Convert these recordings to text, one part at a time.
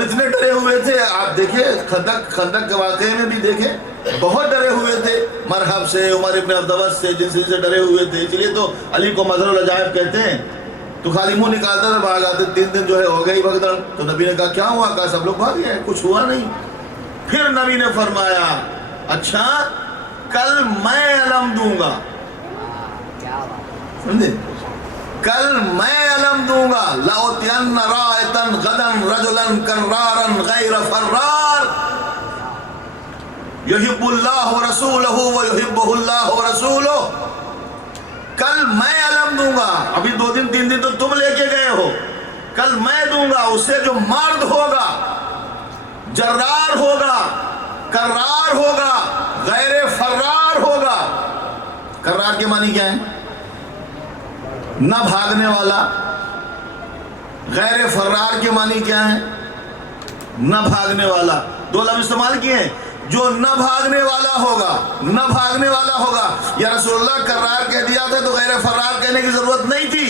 اور اتنے ڈرے ہوئے تھے. آپ دیکھیں خندق کے واقعے میں بھی دیکھیں بہت ڈرے ہوئے تھے مرحب سے, عمر ابن عبدالوس سے, جن سے ڈرے ہوئے تھے. اس لیے تو علی کو مظہر العجائب کہتے ہیں. تو خالی منہ نکالتا تھا, بھاگ آتے. 3 دن جو ہے ہو گئی بھگدڑ. تو نبی نے کہا کیا ہوا؟ کہا سب لوگ بھاگ گئے, کچھ ہوا نہیں. پھر نبی نے فرمایا اچھا کل میں علم دوں گا, سمجھے, کل میں علم دوں گا. لَأُتِيَنَّ رَائِتًا غَدًا رَجُلًا كَرَّارًا غَيْرَ فَرَّارٍ يُحِبُّ اللَّهُ وَرَسُولَهُ وَيُحِبُّهُ اللَّهُ وَرَسُولُهُ. کل میں علم دوں گا. ابھی 2 دن 3 دن تو تم لے کے گئے ہو. کل میں دوں گا اسے جو مرد ہوگا, جرار ہوگا, کرار ہوگا, غیر فرار ہوگا. کرار کے معنی کیا ہے؟ نہ بھاگنے والا. غیر فرار کے معنی کیا ہے؟ نہ بھاگنے والا. 2 لفظ استعمال کیے ہیں. جو نہ بھاگنے والا ہوگا, نہ بھاگنے والا ہوگا. یا رسول اللہ کرار کہہ دیا تھا تو غیر فرار کہنے کی ضرورت نہیں تھی.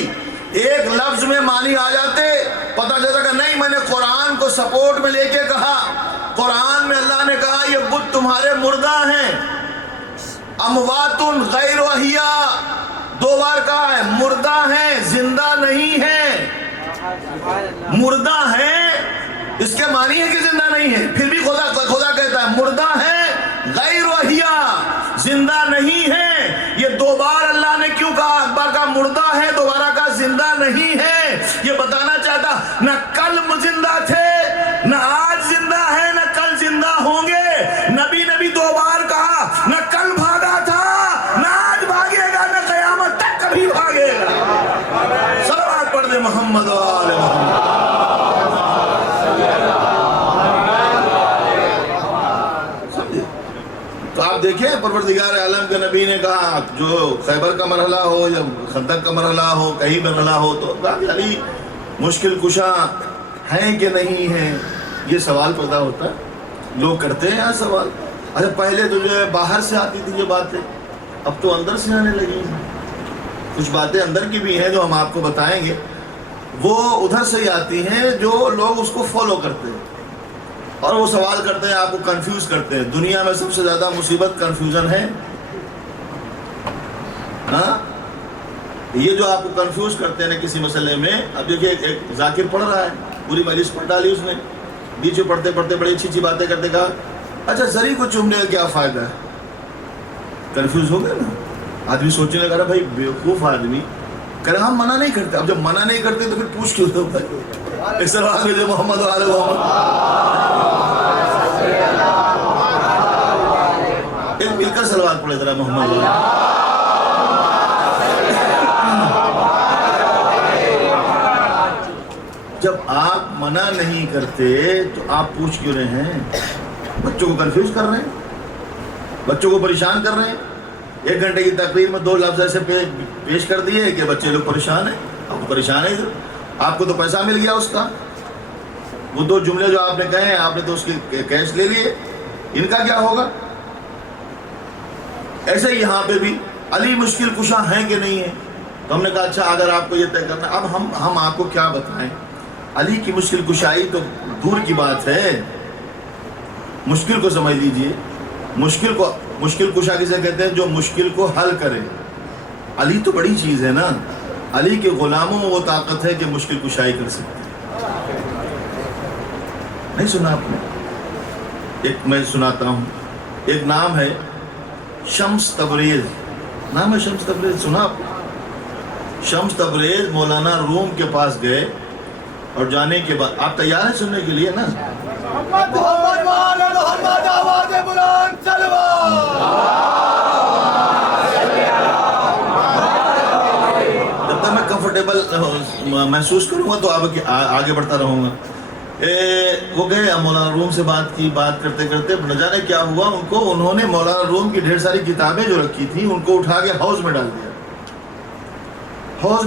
ایک لفظ میں معنی آ جاتے, پتہ چلتا کہ نہیں میں نے قرآن کو سپورٹ میں لے کے کہا. قرآن میں اللہ نے کہا یہ بت تمہارے مردہ ہیں. اموات غیر احیاء 2 بار کہا ہے. مردہ ہیں, زندہ نہیں ہیں. مردہ ہیں اس کے معنی ہے کہ زندہ نہیں ہے. پھر بھی خدا کہتا ہے مردہ ہیں غیر احیاء, زندہ نہیں ہیں. یہ 2 بار اللہ نے کیوں کہا؟ ایک بار کہا مردہ ہے, دوبارہ کہا زندہ نہیں ہے. یہ بتانا چاہتا نہ کل زندہ تھے, نہ آج زندہ ہے, نہ کل زندہ ہوں گے. نبی نے بھی 2 بار کہا نہ کل بھاگا تھا, نہ آج بھاگے گا, نہ قیامت تک کبھی بھاگے گا. صلوات پڑھ دے محمد و آل محمد. تو آپ دیکھیں پروردگار عالم کے نبی نے کہا جو خیبر کا مرحلہ ہو یا خندق کا مرحلہ ہو, کہیں مرحلہ ہو, تو کہا کہ علی مشکل کشا ہیں کہ نہیں ہیں. یہ سوال پیدا ہوتا ہے, لوگ کرتے ہیں یہاں سوال. اچھا پہلے تو جو ہے باہر سے آتی تھی یہ باتیں, اب تو اندر سے آنے لگی ہیں. کچھ باتیں اندر کی بھی ہیں جو ہم آپ کو بتائیں گے, وہ ادھر سے ہی آتی ہیں جو لوگ اس کو فالو کرتے ہیں اور وہ سوال کرتے ہیں, آپ کو کنفیوز کرتے ہیں. دنیا میں سب سے زیادہ مصیبت کنفیوژن ہے. ہاں یہ جو آپ کو کنفیوز کرتے ہیں نا کسی مسئلے میں. اب دیکھیے ایک ذاکر پڑھ رہا ہے, پوری مجلس پڑھ ڈالی اس نے, بیچ میں پڑھتے پڑھتے بڑی اچھی باتیں کرتے, کہا اچھا زری کو چومنے کا کیا فائدہ ہے؟ کنفیوز ہو گئے نا. آدمی سوچنے لگا بھائی بیوقوف آدمی, کہہ رہا ہم منع نہیں کرتے. اب جب منع نہیں کرتے تو پھر پوچھ کیوں دو بھائی. اس طرح جو محمد و آل محمد ایک مل کر صلوات پڑھے ذرا محمد. جب آپ منع نہیں کرتے تو آپ پوچھ کیوں رہے ہیں؟ بچوں کو کنفیوز کر رہے ہیں, بچوں کو پریشان کر رہے ہیں. 1 گھنٹے کی تقریر میں 2 لفظ ایسے پیش کر دیے کہ بچے لوگ پریشان ہیں. آپ پریشان ہیں, آپ کو تو پیسہ مل گیا اس کا. وہ 2 جملے جو آپ نے کہے ہیں آپ نے تو اس کے کیش لے لیے, ان کا کیا ہوگا؟ ایسے ہی یہاں پہ بھی علی مشکل کشا ہیں کہ نہیں ہیں. تو ہم نے کہا اچھا اگر آپ کو یہ طے کرنا, اب ہم آپ کو کیا بتائیں. علی کی مشکل کشائی تو دور کی بات ہے, مشکل کو سمجھ لیجئے. مشکل کشا کسے کہتے ہیں؟ جو مشکل کو حل کرے. علی تو بڑی چیز ہے نا. علی کے غلاموں میں وہ طاقت ہے کہ مشکل کشائی کر سکتے. نہیں سنا آپ نے؟ ایک میں سناتا ہوں. ایک نام ہے شمس تبریز. نام ہے شمس تبریز, سنا آپ نے؟ شمس تبریز مولانا روم کے پاس گئے اور جانے کے بعد, آپ تیار ہیں سننے کے لیے نا؟ محمد محمد آواز بلند جب تک میں کمفرٹیبل محسوس کروں گا تو آگے بڑھتا رہوں گا. وہ گئے مولانا روم سے بات کرتے کرتے نہ جانے کیا ہوا ان کو. انہوں نے مولانا روم کی ڈھیر ساری کتابیں جو رکھی تھیں ان کو اٹھا کے حوض میں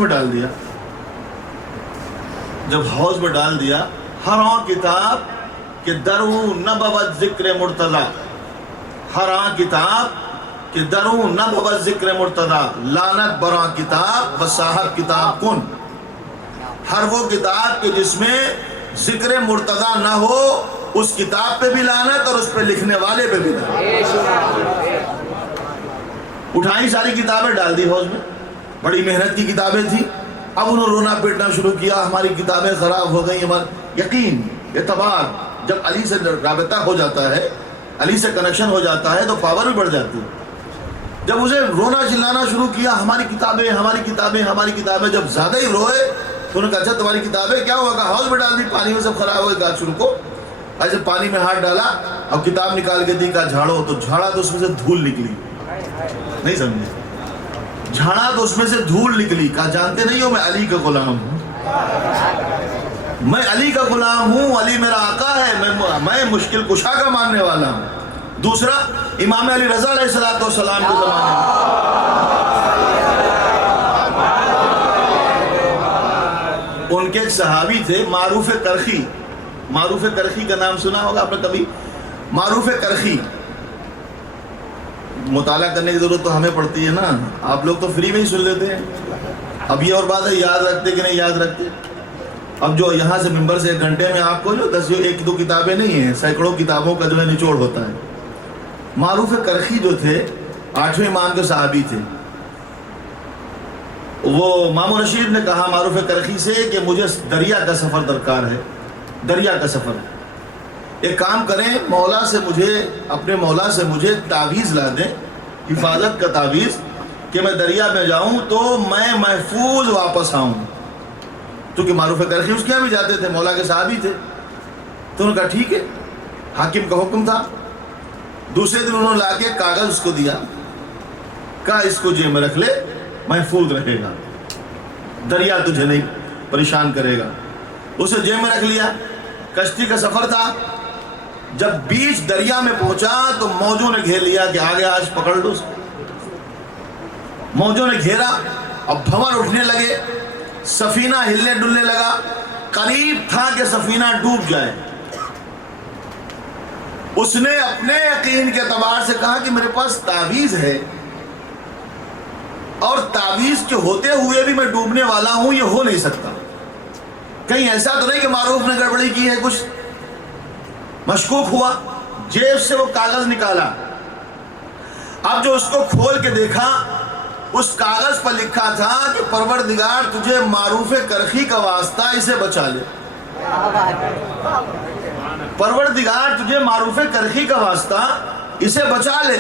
ڈال دیا. جب حوض میں ڈال دیا, ہر کتاب کہ درو نبوت ذکر مرتضی, ہر کتاب کہ درو نبوت ذکر مرتضی, لعنت برا کتاب و صاحب کتاب کن. ہر وہ کتاب کہ جس میں ذکر مرتضی نہ ہو اس کتاب پہ بھی لعنت اور اس پہ لکھنے والے پہ بھی لعنت۔ اٹھائی ساری کتابیں ڈال دی حوض میں، بڑی محنت کی کتابیں تھیں، اب انہوں رونا پیٹنا شروع کیا، ہماری کتابیں خراب ہو گئیں۔ یقین اعتبار جب علی سے رابطہ ہو جاتا ہے، علی سے کنیکشن ہو جاتا ہے تو پاور بھی بڑھ جاتی ہے۔ جب اسے رونا چلانا شروع کیا، ہماری کتابیں ہماری کتابیں ہماری کتابیں، جب زیادہ ہی روئے تو انہوں نے کہا اچھا تمہاری کتابیں کیا ہوا؟ کہا حوض میں ڈال دی، پانی میں سب خراب ہو گئے۔ کہا شروع کو ایسے پانی میں ہاتھ ڈالا اور کتاب نکال کے دی، کہا جھاڑو، تو جھاڑا تو اس میں سے دھول نکلی۔ نہیں سمجھے؟ جھاڑا تو اس میں سے دھول نکلی۔ کہا جانتے نہیں ہو میں علی کا غلام ہوں، میں علی کا غلام ہوں، علی میرا آقا ہے، میں مشکل کشا کا ماننے والا ہوں۔ دوسرا امام علی رضا علیہ السلام کے زمانے میں ان کے ایک صحابی تھے معروف کرخی۔ معروف کرخی کا نام سنا ہوگا آپ نے کبھی؟ معروف کرخی، مطالعہ کرنے کی ضرورت تو ہمیں پڑتی ہے نا، آپ لوگ تو فری میں ہی سن لیتے ہیں۔ اب یہ اور بات ہے یاد رکھتے کہ نہیں یاد رکھتے۔ اب جو یہاں سے ممبر سے 1 گھنٹے میں آپ کو جو 10 1 2 کتابیں نہیں ہیں، سینکڑوں کتابوں کا جو ہے نچوڑ ہوتا ہے۔ معروف کرخی جو تھے 8ویں امام کے صحابی تھے، وہ مامون رشید نے کہا معروف کرخی سے کہ مجھے دریا کا سفر درکار ہے، دریا کا سفر۔ ایک کام کریں، مولا سے مجھے اپنے مولا سے مجھے تعویذ لا دیں، حفاظت کا تعویذ، کہ میں دریا میں جاؤں تو میں محفوظ واپس آؤں۔ کیونکہ معروف کرخی اس کے یہاں بھی جاتے تھے، مولا کے صحابی تھے۔ تو انہوں نے کہا ٹھیک ہے، حاکم کا حکم تھا۔ دوسرے دن انہوں نے لا کے کاغذ اس کو دیا، کہا اس کو جیب میں رکھ لے، محفوظ رہے گا، دریا تجھے نہیں پریشان کرے گا۔ اسے جیب میں رکھ لیا۔ کشتی کا سفر تھا، جب بیچ دریا میں پہنچا تو موجوں نے گھیر لیا کہ آگے آج پکڑ لو۔ موجوں نے گھیرا، اب بھنور اٹھنے لگے، سفینہ ہلنے ڈلنے لگا، قریب تھا کہ سفینہ ڈوب جائے۔ اس نے اپنے یقین کے اعتبار سے کہا کہ میرے پاس تعویذ ہے، اور تعویذ کے ہوتے ہوئے بھی میں ڈوبنے والا ہوں، یہ ہو نہیں سکتا۔ کہیں ایسا تو نہیں کہ معروف نے گڑبڑی کی ہے کچھ؟ مشکوک ہوا، جیب سے وہ کاغذ نکالا۔ اب جو اس کو کھول کے دیکھا، اس کاغذ پر لکھا تھا کہ پروردگار تجھے معروف کرخی کا واسطہ اسے بچا لے، پروردگار تجھے معروف کرخی کا واسطہ اسے بچا لے۔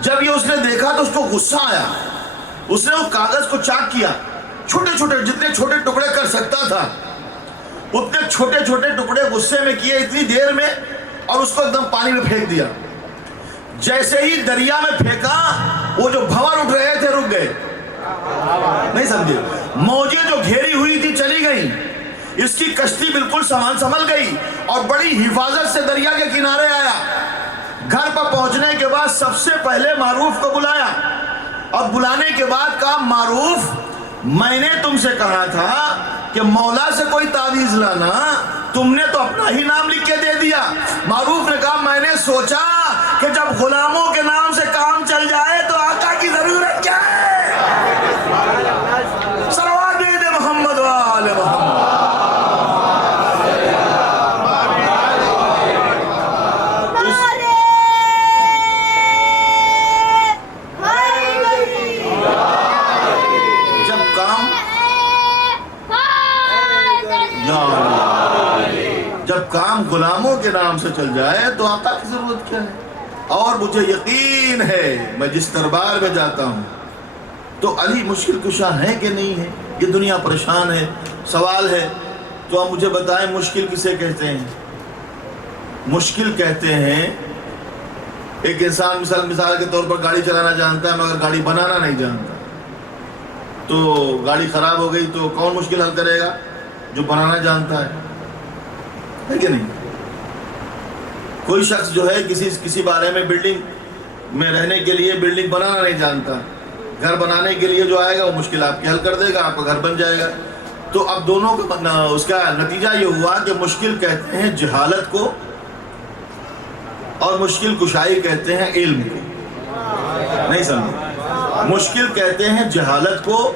جب یہ اس نے دیکھا تو اس کو غصہ آیا، اس نے اس کاغذ کو چاک کیا، چھوٹے چھوٹے جتنے چھوٹے ٹکڑے کر سکتا تھا اتنے چھوٹے چھوٹے ٹکڑے غصے میں کیے اتنی دیر میں، اور اس کو ایک دم پانی میں پھینک دیا۔ جیسے ہی دریا میں پھینکا، وہ جو بھنور اٹھ رہے تھے رک گئے۔ نہیں سمجھے؟ موجیں جو گھیری ہوئی تھی چلی گئیں، اس کی کشتی بالکل سنبھل گئی، اور بڑی حفاظت سے دریا کے کنارے آیا۔ گھر پر پہنچنے کے بعد سب سے پہلے معروف کو بلایا، اور بلانے کے بعد کہا معروف میں نے تم سے کہا تھا کہ مولا سے کوئی تعویذ لانا، تم نے تو اپنا ہی نام لکھ کے دے دیا۔ معروف نے کہا میں نے سوچا کہ جب غلاموں کے نام سے کام چل جائے تو آقا کی ضرورت کیا ہے؟ صلوات دے محمد و آل محمد۔ جب کام غلاموں کے نام سے چل جائے تو آقا کی ضرورت کیا ہے؟ اور مجھے یقین ہے میں جس دربار میں جاتا ہوں تو علی مشکل کشا ہے کہ نہیں ہے؟ یہ دنیا پریشان ہے۔ سوال ہے تو آپ مجھے بتائیں مشکل کسے کہتے ہیں؟ مشکل کہتے ہیں ایک انسان مثال کے طور پر گاڑی چلانا جانتا ہے مگر گاڑی بنانا نہیں جانتا، تو گاڑی خراب ہو گئی تو کون مشکل حل کرے گا؟ جو بنانا جانتا ہے کہ نہیں؟ کوئی شخص جو ہے کسی بارے میں بلڈنگ میں رہنے کے لیے بلڈنگ بنانا نہیں جانتا، گھر بنانے کے لیے جو آئے گا وہ مشکل آپ کی حل کر دے گا، آپ کا گھر بن جائے گا۔ تو اب دونوں کا اس کا نتیجہ یہ ہوا کہ مشکل کہتے ہیں جہالت کو، اور مشکل کشائی کہتے ہیں علم کو۔ نہیں سمجھے؟ مشکل کہتے ہیں جہالت کو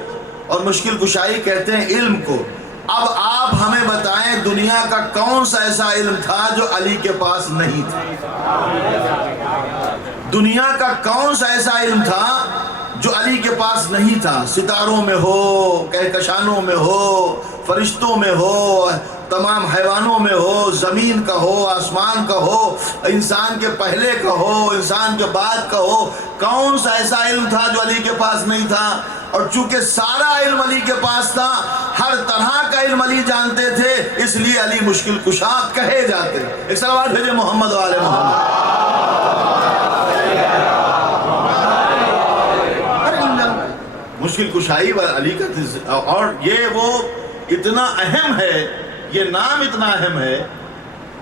اور مشکل کشائی کہتے ہیں علم کو۔ اب آپ ہمیں بتائیں دنیا کا کون سا ایسا علم تھا جو علی کے پاس نہیں تھا؟ دنیا کا کون سا ایسا علم تھا جو علی کے پاس نہیں تھا؟ ستاروں میں ہو، کہکشانوں میں ہو، فرشتوں میں ہو، تمام حیوانوں میں ہو، زمین کا ہو، آسمان کا ہو، انسان کے پہلے کا ہو، انسان کے بعد کا ہو، کون سا ایسا علم تھا جو علی کے پاس نہیں تھا؟ اور چونکہ سارا علم علی کے پاس تھا، ہر طرح کا علم علی جانتے تھے، اس لیے علی مشکل کشا کہے جاتے۔ ایک صلوات بھیجے محمد و آل محمد۔ مشکل کشائی علی کا، اور یہ وہ اتنا اہم ہے، یہ نام اتنا اہم ہے،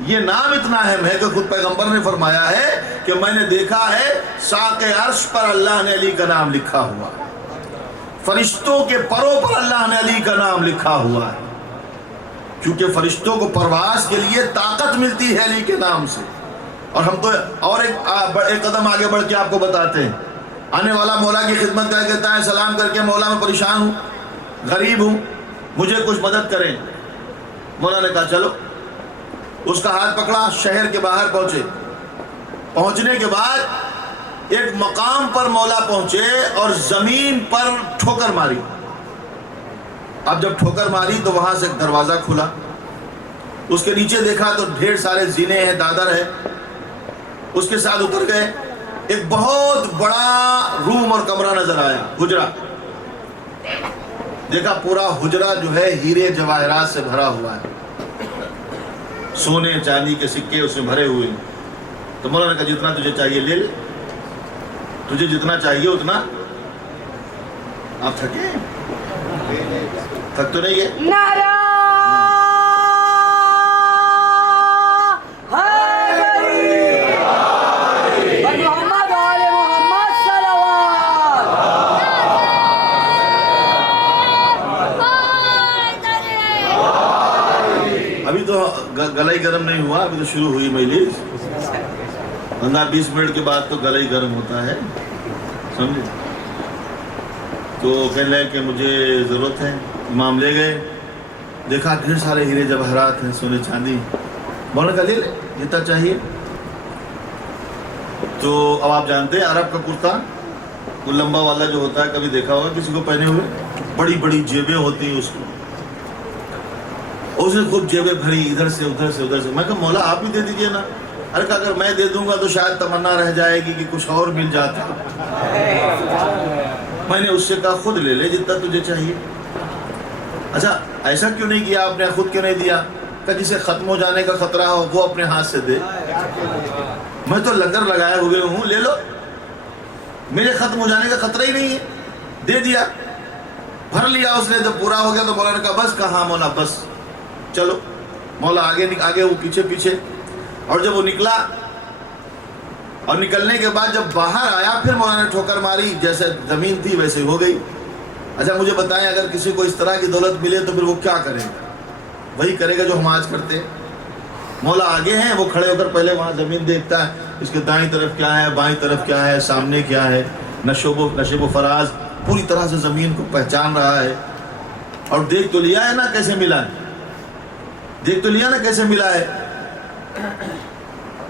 یہ نام اتنا اہم ہے کہ خود پیغمبر نے فرمایا ہے کہ میں نے دیکھا ہے ساق عرش پر اللہ نے علی کا نام لکھا ہوا ہے، فرشتوں کے پروں پر اللہ نے علی کا نام لکھا ہوا ہے، کیونکہ فرشتوں کو پرواز کے لیے طاقت ملتی ہے علی کے نام سے۔ اور ہم تو اور ایک قدم آگے بڑھ کے آپ کو بتاتے ہیں، آنے والا مولا کی خدمت کا کہتا ہے سلام کر کے مولا میں پریشان ہوں، غریب ہوں، مجھے کچھ مدد کریں۔ مولا نے کہا چلو، اس کا ہاتھ پکڑا، شہر کے باہر پہنچے۔ پہنچنے کے بعد ایک مقام پر مولا پہنچے اور زمین پر ٹھوکر ماری۔ اب جب ٹھوکر ماری تو وہاں سے ایک دروازہ کھلا، اس کے نیچے دیکھا تو ڈھیر سارے زینے ہیں، دادر ہے، اس کے ساتھ اتر گئے۔ ایک بہت بڑا روم اور کمرہ نظر آیا، حجرہ دیکھا، پورا حجرہ جو ہے ہیرے جواہرات سے بھرا ہوا ہے، سونے چاندی کے سکے اس میں بھرے ہوئے۔ تو مولانا نے کہا جتنا تجھے چاہیے لے لے، تجھے جتنا چاہیے اتنا۔ آپ تھکے؟ تھک تو نہیں ہے؟ نعرہ گلا ہی گرم نہیں ہوا، ابھی تو شروع ہوئی مجلس، 15-20 منٹ کے بعد تو گلا ہی گرم ہوتا ہے، سمجھے؟ تو کہنے لگے کہ مجھے ضرورت ہے۔ امام لے گئے، دیکھا ڈھیر سارے ہیرے جواہرات ہیں، سونے چاندی۔ مولانا کہا لے لے جتنا چاہیے۔ تو اب آپ جانتے ہیں عرب کا کرتا وہ لمبا والا جو ہوتا ہے، کبھی دیکھا ہوگا کسی کو پہنے ہوئے، بڑی بڑی جیبیں ہوتی ہیں اس کو، اس نے خوب جیبیں بھری ادھر سے ادھر سے ادھر سے۔ میں کہا مولا آپ ہی دے دیجئے نا۔ ارے کہا اگر میں دے دوں گا تو شاید تمنا رہ جائے گی کہ کچھ اور مل جاتا۔ میں نے اس سے کہا خود لے لے جتنا تجھے چاہیے۔ اچھا ایسا کیوں نہیں کیا آپ نے، خود کیوں نہیں دیا؟ کہ جسے ختم ہو جانے کا خطرہ ہو وہ اپنے ہاتھ سے دے، میں تو لنگر لگائے ہوئے ہوں، لے لو، میرے ختم ہو جانے کا خطرہ ہی نہیں ہے۔ دے دیا، بھر لیا اس نے۔ جب پورا ہو گیا تو مولا نے کہا بس، کہا مولا بس چلو۔ مولا آگے وہ پیچھے پیچھے، اور جب وہ نکلا اور نکلنے کے بعد جب باہر آیا پھر مولا نے ٹھوکر ماری، جیسے زمین تھی ویسے ہو گئی۔ اچھا مجھے بتائیں اگر کسی کو اس طرح کی دولت ملے تو پھر وہ کیا کرے گا؟ وہی کرے گا جو ہم آج کرتے ہیں۔ مولا آگے ہیں، وہ کھڑے ہو کر پہلے وہاں زمین دیکھتا ہے، اس کے دائیں طرف کیا ہے، بائیں طرف کیا ہے، سامنے کیا ہے، نشیب و فراز پوری طرح سے زمین کو پہچان رہا ہے۔ اور دیکھ تو لیا ہے نا کیسے ملا ہے، دیکھ تو لیا نا کیسے ملا ہے،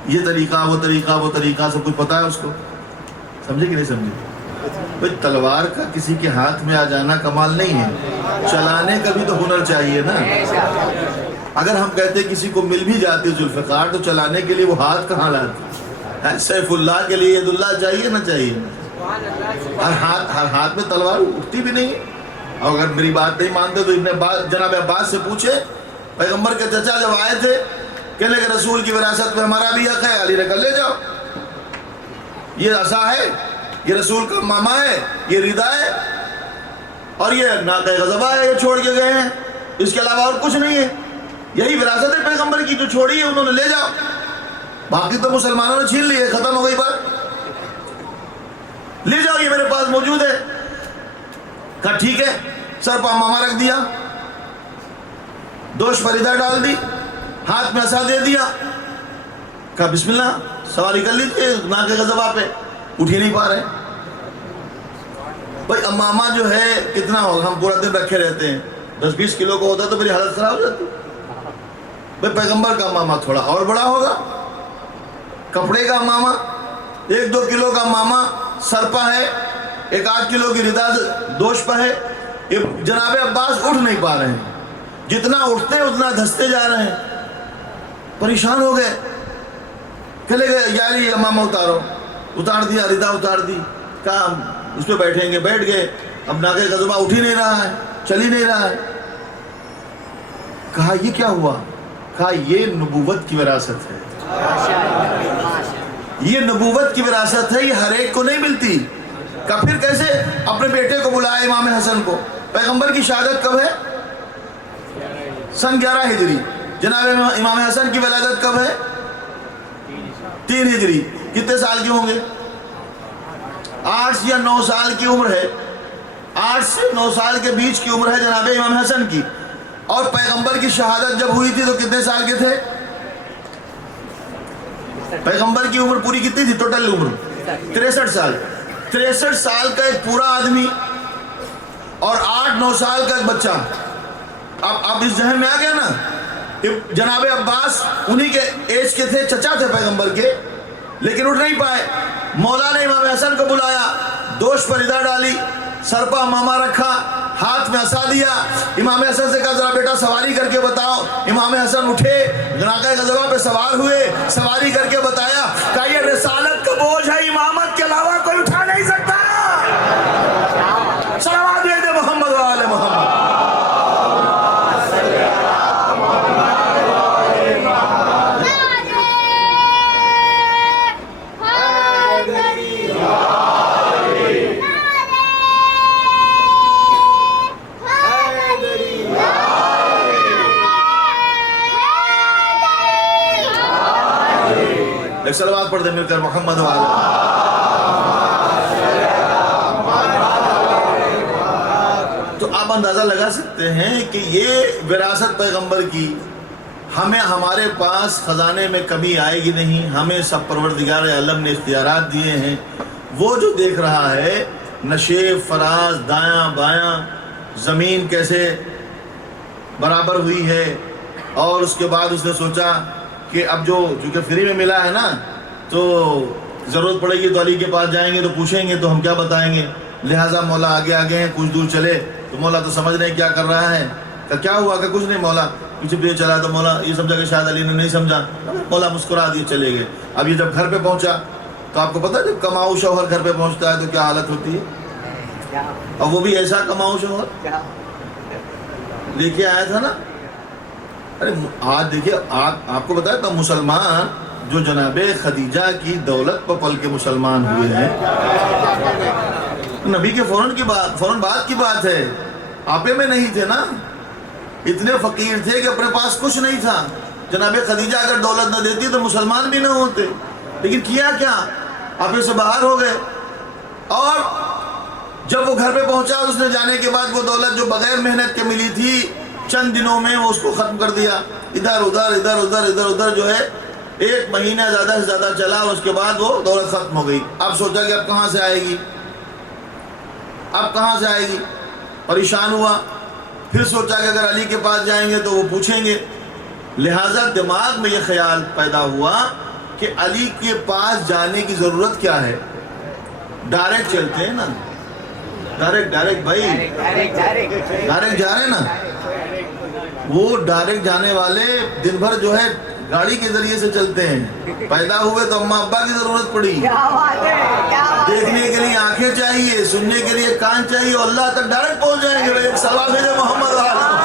یہ طریقہ وہ طریقہ سب کچھ پتا ہے اس کو۔ سمجھے کہ نہیں سمجھے؟ بھئی تلوار کا کسی کے ہاتھ میں آ جانا کمال نہیں ہے، چلانے کا بھی تو ہنر چاہیے نا۔ اگر ہم کہتے کسی کو مل بھی جاتے ذوالفقار تو چلانے کے لیے وہ ہاتھ کہاں لاتے؟ سیف اللہ کے لیے ید اللہ چاہیے نہ چاہیے؟ ہر ہاتھ میں تلوار اٹھتی بھی نہیں ہے۔ اور اگر میری بات نہیں مانتے تو جناب عباس سے پوچھے، پیغمبر کے چچا جب آئے تھے کہنے کہ رسول کی وراثت میں ہمارا بھی حق ہے، علی نے کہا لے جاؤ، یہ عصا ہے، یہ رسول کا ماما ہے، یہ ردا ہے، اور یہ ناقہ غضبہ ہے، یہ چھوڑ کے گئے ہیں، اس کے علاوہ اور کچھ نہیں ہے، یہی وراثت ہے پیغمبر کی جو چھوڑی ہے انہوں نے، لے جاؤ، باقی تو مسلمانوں نے چھین لی ہے، ختم ہو گئی بات، لے جاؤ یہ میرے پاس موجود ہے۔ کہا ٹھیک ہے، سر پہ ماما رکھ دیا، دوش فریدہ ڈال دی، ہاتھ میں عصا دے دیا، کہا بسم اللہ سواری کر لیجیے ناقہ غضبہ پہ، اٹھ ہی نہیں پا رہے۔ بھائی امامہ جو ہے کتنا ہوگا، ہم پورا دن رکھے رہتے ہیں، 10-20 کلو کا ہوتا تو میری حالت خراب ہو جاتی. بھئی پیغمبر کا ماما تھوڑا اور بڑا ہوگا, کپڑے کا ماما 1-2 کلو کا ماما سرپا ہے, 1-8 کلو کی ردا دوش پہ ہے. جناب عباس اٹھ نہیں پا رہے ہیں, جتنا اٹھتے ہیں اتنا دھستے جا رہے ہیں, پریشان ہو گئے. چلے گئے, یاری ماما اتارو, اتار دیا, ردا اتار دی, کہا اس پہ بیٹھیں گے, بیٹھ گئے. اب ناقہ قزبہ اٹھ ہی نہیں رہا ہے, چل ہی نہیں رہا ہے. کہا یہ کیا ہوا؟ کہا یہ نبوت کی وراثت ہے, یہ نبوت کی وراثت ہے, یہ ہر ایک کو نہیں ملتی. کہا پھر کیسے؟ اپنے بیٹے کو بلایا امام حسن کو. پیغمبر کی شہادت کب ہے؟ سن 11 ہجری. جناب امام حسن کی ولادت کب ہے؟ 3 ہجری. کتنے سال کے ہوں گے؟ 8 یا 9 سال کی عمر ہے. 8 سے 9 سال کے بیچ کی عمر ہے جناب امام حسن کی. اور پیغمبر کی شہادت جب ہوئی تھی تو کتنے سال کے تھے؟ پیغمبر کی عمر پوری کتنی تھی ٹوٹل عمر؟ 63 سال. 63 سال کا ایک پورا آدمی اور 8-9 سال کا ایک بچہ. اب اس ذہن میں آ گیا نا. جناب عباس انہی کے ایج کے تھے, چچا تھے پیغمبر کے, لیکن اٹھ نہیں پائے. مولا نے امام حسن کو بلایا, دوش پر ردا ڈالی, سرپا ماما رکھا, ہاتھ میں عصا دیا. امام حسن سے کہا ذرا بیٹا سواری کر کے بتاؤ. امام حسن اٹھے, ناقہ غزوہ پہ سوار ہوئے, سواری کر کے بتایا. کہا یہ رسالت کا بوجھ ہے, امامت کے علاوہ کوئی اٹھا نہیں سکتا. صلوات دے محمد و آل محمد. ایک صلوات پڑھ دیں مل کر محمد و آل. تو آپ اندازہ لگا سکتے ہیں کہ یہ وراثت پیغمبر کی ہمیں ہمارے پاس خزانے میں کمی آئے گی نہیں. ہمیں سب پروردگار عالم نے اختیارات دیے ہیں. وہ جو دیکھ رہا ہے نشیب فراز دایاں بایاں زمین کیسے برابر ہوئی ہے, اور اس کے بعد اس نے سوچا کہ اب جو کہ فری میں ملا ہے نا, تو ضرورت پڑے گی تو علی کے پاس جائیں گے تو پوچھیں گے تو ہم کیا بتائیں گے. لہٰذا مولا آگے آگے ہیں, کچھ دور چلے تو مولا تو سمجھ رہے ہیں کیا کر رہا ہے. کہ کیا ہوا؟ کہ کچھ نہیں. مولا پیچھے پیچھے چلا تو مولا یہ سمجھا کہ شاید علی نے نہیں سمجھا. مولا مسکرا دیے, چلے گئے. اب یہ جب گھر پہ پہنچا تو آپ کو پتہ ہے جب کماؤ شوہر گھر پہ پہنچتا ہے تو کیا حالت ہوتی ہے, اور وہ بھی ایسا کماؤ شوہر لے کے آیا تھا نا. ارے آج دیکھیے آپ کو بتایا تو مسلمان جو جناب خدیجہ کی دولت پر پل کے مسلمان ہوئے ہیں, نبی کے فوراً بعد کی بات ہے. آپے میں نہیں تھے نا, اتنے فقیر تھے کہ اپنے پاس کچھ نہیں تھا. جناب خدیجہ اگر دولت نہ دیتی تو مسلمان بھی نہ ہوتے. لیکن کیا کیا, آپے سے باہر ہو گئے. اور جب وہ گھر پہ پہنچا, اس نے جانے کے بعد وہ دولت جو بغیر محنت کے ملی تھی چند دنوں میں وہ اس کو ختم کر دیا. ادھر ادھر ادھر ادھر ادھر ادھر جو ہے 1 مہینہ زیادہ سے زیادہ چلا, اس کے بعد وہ دولت ختم ہو گئی. اب سوچا کہ اب کہاں سے آئے گی, اب کہاں سے آئے گی, پریشان ہوا. پھر سوچا کہ اگر علی کے پاس جائیں گے تو وہ پوچھیں گے. لہٰذا دماغ میں یہ خیال پیدا ہوا کہ علی کے پاس جانے کی ضرورت کیا ہے, ڈائریکٹ چلتے ہیں نا, ڈائریکٹ بھائی ڈائریکٹ جا رہے ہیں نا. وہ ڈائریکٹ جانے والے دن بھر جو ہے گاڑی کے ذریعے سے چلتے ہیں. پیدا ہوئے تو اماں ابا کی ضرورت پڑی, دیکھنے کے لیے آنکھیں چاہیے, سننے کے لیے کان چاہیے, اور اللہ تک ڈائریکٹ پہنچ جائیں گے. ایک صلوات بھیجے محمد و آل محمد.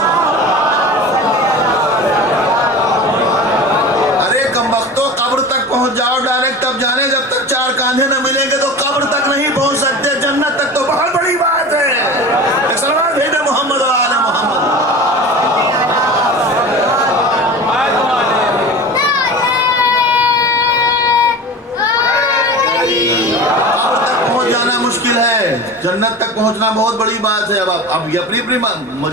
ارے کم وقتوں قبر تک پہنچ جاؤ ڈائریکٹ, تب جانے. جب تک 4 کاندھے نہ ملیں گے تو قبر تک نہیں پہنچ سکتے. جنت تک تو بہت بڑی بات ہے. ایک صلوات بھیجے محمد و آل محمد. مشکل ہے, جنت تک پہنچنا بہت بڑی بات ہے. اب یہ اپنی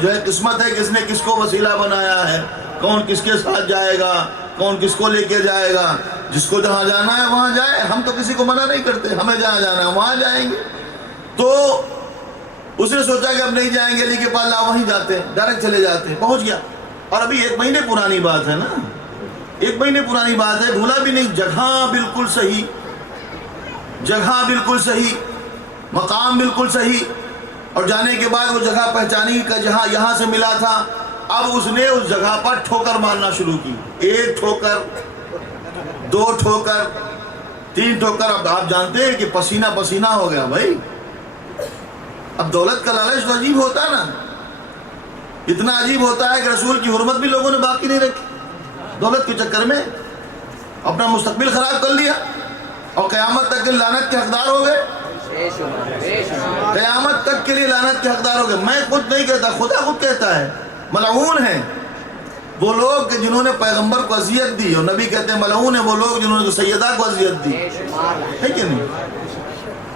جو ہے قسمت ہے, کس نے کس کو وسیلہ بنایا ہے, کون کس کے ساتھ جائے گا, کون کس کو لے کے جائے گا. جس کو جہاں جانا ہے وہاں جائے. ہم تو کسی کو منع نہیں کرتے, ہمیں جہاں جانا ہے وہاں جائیں گے. تو اس نے سوچا کہ اب نہیں جائیں گے علی کے پاس، لا وہیں جاتے ہیں، ڈائریکٹ چلے جاتے ہیں، پہنچ گیا. اور ابھی 1 مہینے پرانی بات ہے نا، 1 مہینے پرانی بات ہے، بھولا بھی نہیں. جگہ بالکل صحیح، جگہ بالکل صحیح، مقام بالکل صحیح. اور جانے کے بعد وہ جگہ پہچانی کہ جہاں یہاں سے ملا تھا. اب اس نے اس جگہ پر ٹھوکر مارنا شروع کی. 1 ٹھوکر، 2 ٹھوکر، 3 ٹھوکر. اب آپ جانتے ہیں کہ پسینہ پسینہ ہو گیا بھائی. اب دولت کا لالچ تو عجیب ہوتا ہے نا، اتنا عجیب ہوتا ہے کہ رسول کی حرمت بھی لوگوں نے باقی نہیں رکھی. دولت کے چکر میں اپنا مستقبل خراب کر لیا اور قیامت تک کے لعنت کے حقدار ہو گئے. قیامت تک کے لیے لعنت کے حقدار ہو گئے. میں خود نہیں کہتا، خدا خود کہتا ہے ملعون ہیں وہ لوگ کہ جنہوں نے پیغمبر کو اذیت دی، اور نبی کہتے ہیں ملعون ہیں وہ لوگ جنہوں نے سیدہ کو اذیت دی. ہے کہ نہیں؟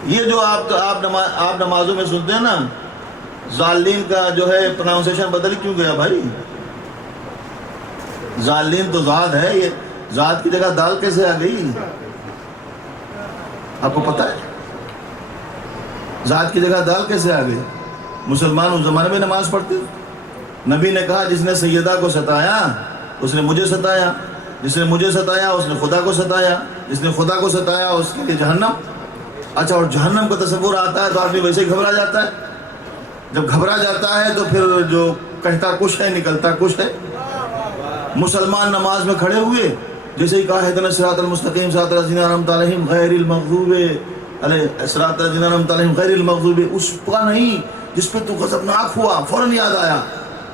یہ جو آپ نمازوں میں سنتے ہیں نا، ظالین کا جو ہے پروننسیشن بدل کیوں گیا بھائی؟ ظالین تو ذات ہے، یہ ذات کی جگہ دال کیسے آ گئی؟ آپ کو پتہ ہے ذات کی جگہ دال کیسے آ گئی؟ مسلمان اس زمانے میں نماز پڑھتے. نبی نے کہا جس نے سیدہ کو ستایا اس نے مجھے ستایا، جس نے مجھے ستایا اس نے خدا کو ستایا، جس نے خدا کو ستایا اس کے لیے جہنم. اچھا، اور جہنم کا تصور آتا ہے تو آدمی ویسے ہی گھبرا جاتا ہے. جب گھبرا جاتا ہے تو پھر جو کہتا کچھ ہے نکلتا کچھ ہے. مسلمان نماز میں کھڑے ہوئے جیسے ہی کہا اہدنا الصراط المستقیم صراط الذین انعمت علیہم غیر المغضوب علیہم صراط الذین انعمت علیہم غیر المغضوب، اس کا نہیں جس پہ تو غضبناک ہوا. فوراً یاد آیا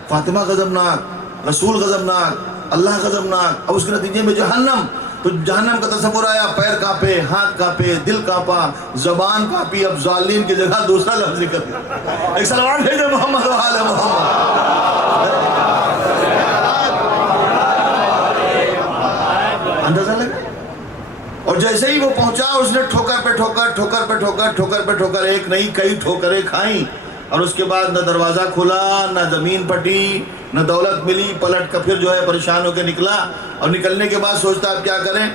فاطمہ غضبناک، رسول غضبناک، اللہ غضبناک، اور اس کے نتیجے میں جہنم. تو جہنم کا تصور آیا، پیر کانپے، ہاتھ کانپے، دل کانپا، زبان کانپی. اب ظالم کی جگہ دوسرا لفظ نکل گیا. ایک سلوات بھیجو محمد و آل محمد. اندازہ لگا. اور جیسے ہی وہ پہنچا اس نے ٹھوکر پہ ٹھوکر، ٹھوکر پہ ٹھوکر، ٹھوکر پہ ٹھوکر، ایک نہیں کئی ٹھوکریں کھائیں. اور اس کے بعد نہ دروازہ کھلا، نہ زمین پھٹی، نہ دولت ملی. پلٹ کر پھر جو ہے پریشان ہو کے نکلا. اور نکلنے کے بعد سوچتا اب کیا کریں،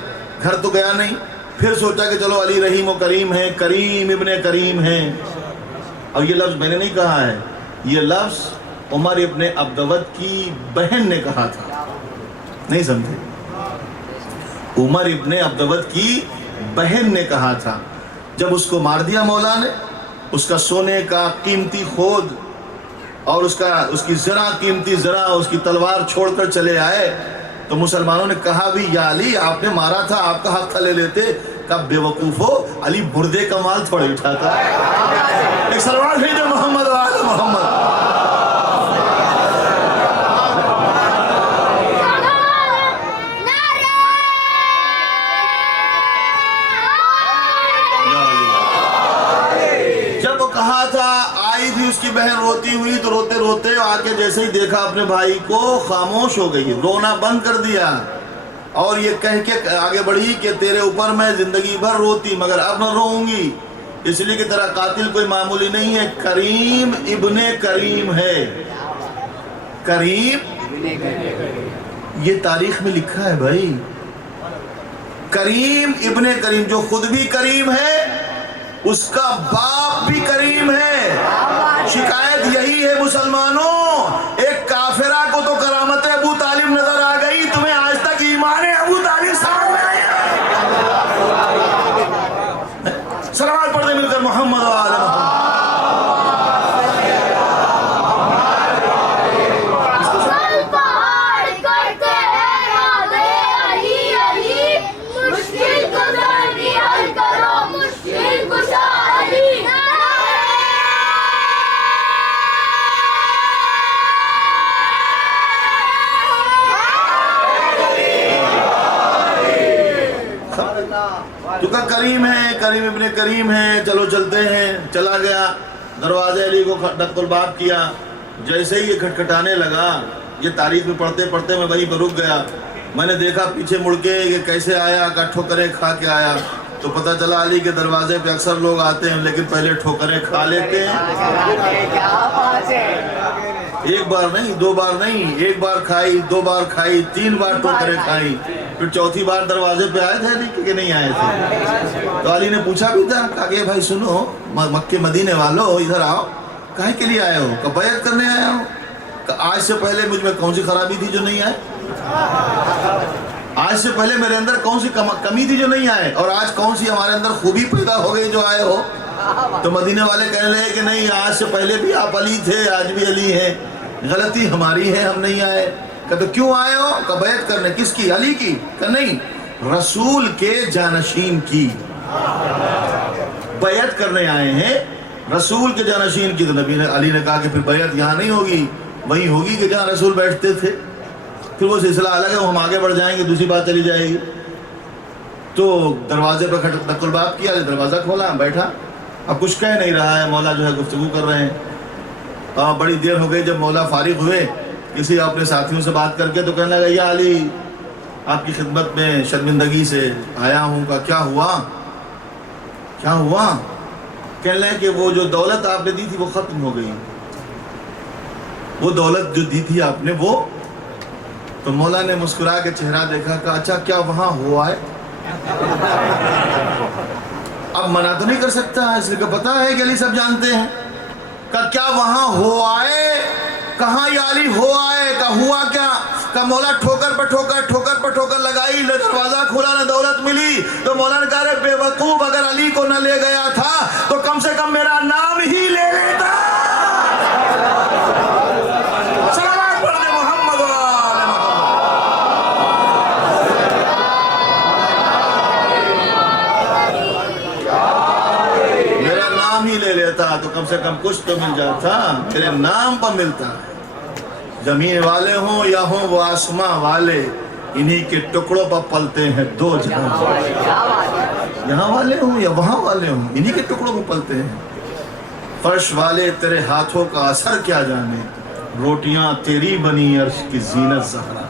گھر تو گیا نہیں. پھر سوچا کہ چلو علی رحیم و کریم ہے، کریم ابن کریم ہے. اور یہ لفظ میں نے نہیں کہا ہے، یہ لفظ عمر ابن عبدود کی بہن نے کہا تھا. نہیں سمجھے؟ عمر ابن عبدود کی بہن نے کہا تھا. جب اس کو مار دیا مولا نے، اس کا سونے کا قیمتی خود اور اس کی زرہ قیمتی زرہ، اس کی تلوار چھوڑ کر چلے آئے، تو مسلمانوں نے کہا بھی یا علی آپ نے مارا تھا، آپ کا حق تھا لے لیتے. کب بے وقوف ہو، علی بردے کا مال تھوڑے اٹھاتا. ایک سلوات بھیجو محمد و آل محمد. کہا تھا، آئی تھی اس کی بہن روتی ہوئی تو روتے روتے آ کے جیسے ہی دیکھا اپنے بھائی کو خاموش ہو گئی، رونا بند کر دیا. اور یہ کہہ کے آگے بڑھی کہ تیرے اوپر میں زندگی بھر روتی مگر اب نہ روؤں گی، اس لیے کہ تیرا قاتل کوئی معمولی نہیں ہے، کریم ابن کریم ہے. کریم، یہ تاریخ میں لکھا ہے بھائی. کریم ابن کریم، جو خود بھی کریم ہے اس کا باپ بھی کریم ہے. شکایت یہی ہے مسلمانوں، ایک کافرہ کو تو کرامت ابو طالب نظر آ گئی، تمہیں آج تک ایمان ابو طالب سامنے آیا. صلوات پڑھتے مل کر محمد و آل محمد. کریم ہے، کریم ابن کریم ہے، چلو چلتے ہیں. چلا گیا، دروازے علی کو ڈق الباب کیا. جیسے ہی یہ کھٹکھٹانے لگا، یہ تاریخ میں پڑھتے پڑھتے میں وہیں پر رک گیا. میں نے دیکھا پیچھے مڑ کے کہ کیسے آیا، کہ ٹھوکریں کھا کے آیا. تو پتہ چلا علی کے دروازے پہ اکثر لوگ آتے ہیں لیکن پہلے ٹھوکریں کھا لیتے ہیں. ایک بار نہیں، 2 بار نہیں، 1 بار کھائی، 2 بار کھائی، 3 بار ٹھوکریں کھائی. پھر چوتھی بار دروازے پہ آئے تھے علی کہ نہیں آئے تھے. تو علی نے پوچھا بھی تھا، کہا کہ بھائی سنو، مکے مدینے والو ادھر آؤ. کاہے کے لیے آئے ہو؟ کہ بیعت کرنے آیا ہو؟ کہ آج سے پہلے مجھ میں کون سی خرابی تھی جو نہیں آئے؟ آج سے پہلے میرے اندر کون سی کمی تھی جو نہیں آئے؟ اور آج کون سی ہمارے اندر خوبی پیدا ہو گئی جو آئے ہو؟ تو مدینے والے کہنے لگے کہ نہیں، آج سے پہلے بھی آپ علی تھے، آج بھی علی ہیں، غلطی ہماری ہے، ہم نہیں آئے۔ کہ تو کیوں آئے ہو؟ کہ بیعت کرنے۔ کس کی؟ علی کی؟ کہ نہیں، رسول کے جانشین کی بیعت کرنے آئے ہیں، رسول کے جانشین کی۔ تو نبی نے علی نے کہا کہ پھر بیعت یہاں نہیں ہوگی، وہیں ہوگی کہ جہاں رسول بیٹھتے تھے۔ پھر وہ سلسلہ الگ ہے، ہم آگے بڑھ جائیں گے، دوسری بات چلی جائے گی۔ تو دروازے پر دق الباب کیا، دروازہ کھولا، بیٹھا۔ اب کچھ کہہ نہیں رہا ہے، مولا جو ہے گفتگو کر رہے ہیں۔ بڑی دیر ہو گئی، جب مولا فارغ ہوئے کسی اپنے ساتھیوں سے بات کر کے، تو کہنے لگا یا علی، آپ کی خدمت میں شرمندگی سے آیا ہوں۔ کا کیا ہوا؟ کیا ہوا؟ کہنے لگے کہ وہ جو دولت آپ نے دی تھی وہ ختم ہو گئی، وہ دولت جو دی تھی آپ نے وہ۔ تو مولا نے مسکرا کے چہرہ دیکھا، کہا اچھا کیا وہاں ہوا ہے؟ اب منع تو نہیں کر سکتا، اس لیے کہ پتہ ہے کہ علی سب جانتے ہیں۔ کہ کیا وہاں ہوا ہے؟ کہاں یا علی ہوا ہے؟ کہ ہوا کیا؟ کہ مولا ٹھوکر پر ٹھوکر لگائی، نہ دروازہ کھولا نہ دولت ملی۔ تو مولا نے کہا بے وقوف، اگر علی کو نہ لے گیا تھا تو کم سے کم میرا نام ہی لے لیتا۔ صلوات پڑھ دے محمد و آل محمد۔ میرا نام ہی لے لیتا تو کم سے کم کچھ تو مل جاتا، میرے نام پر ملتا۔ زمین والے ہوں یا ہوں وہ آسماں والے، انہی کے ٹکڑوں پر پلتے ہیں دو جہاں۔ یہاں والے ہوں یا وہاں والے ہوں، انہی کے ٹکڑوں پر پلتے ہیں۔ فرش والے تیرے ہاتھوں کا اثر کیا جانے، روٹیاں تیری بنی عرش کی زینت زہرا۔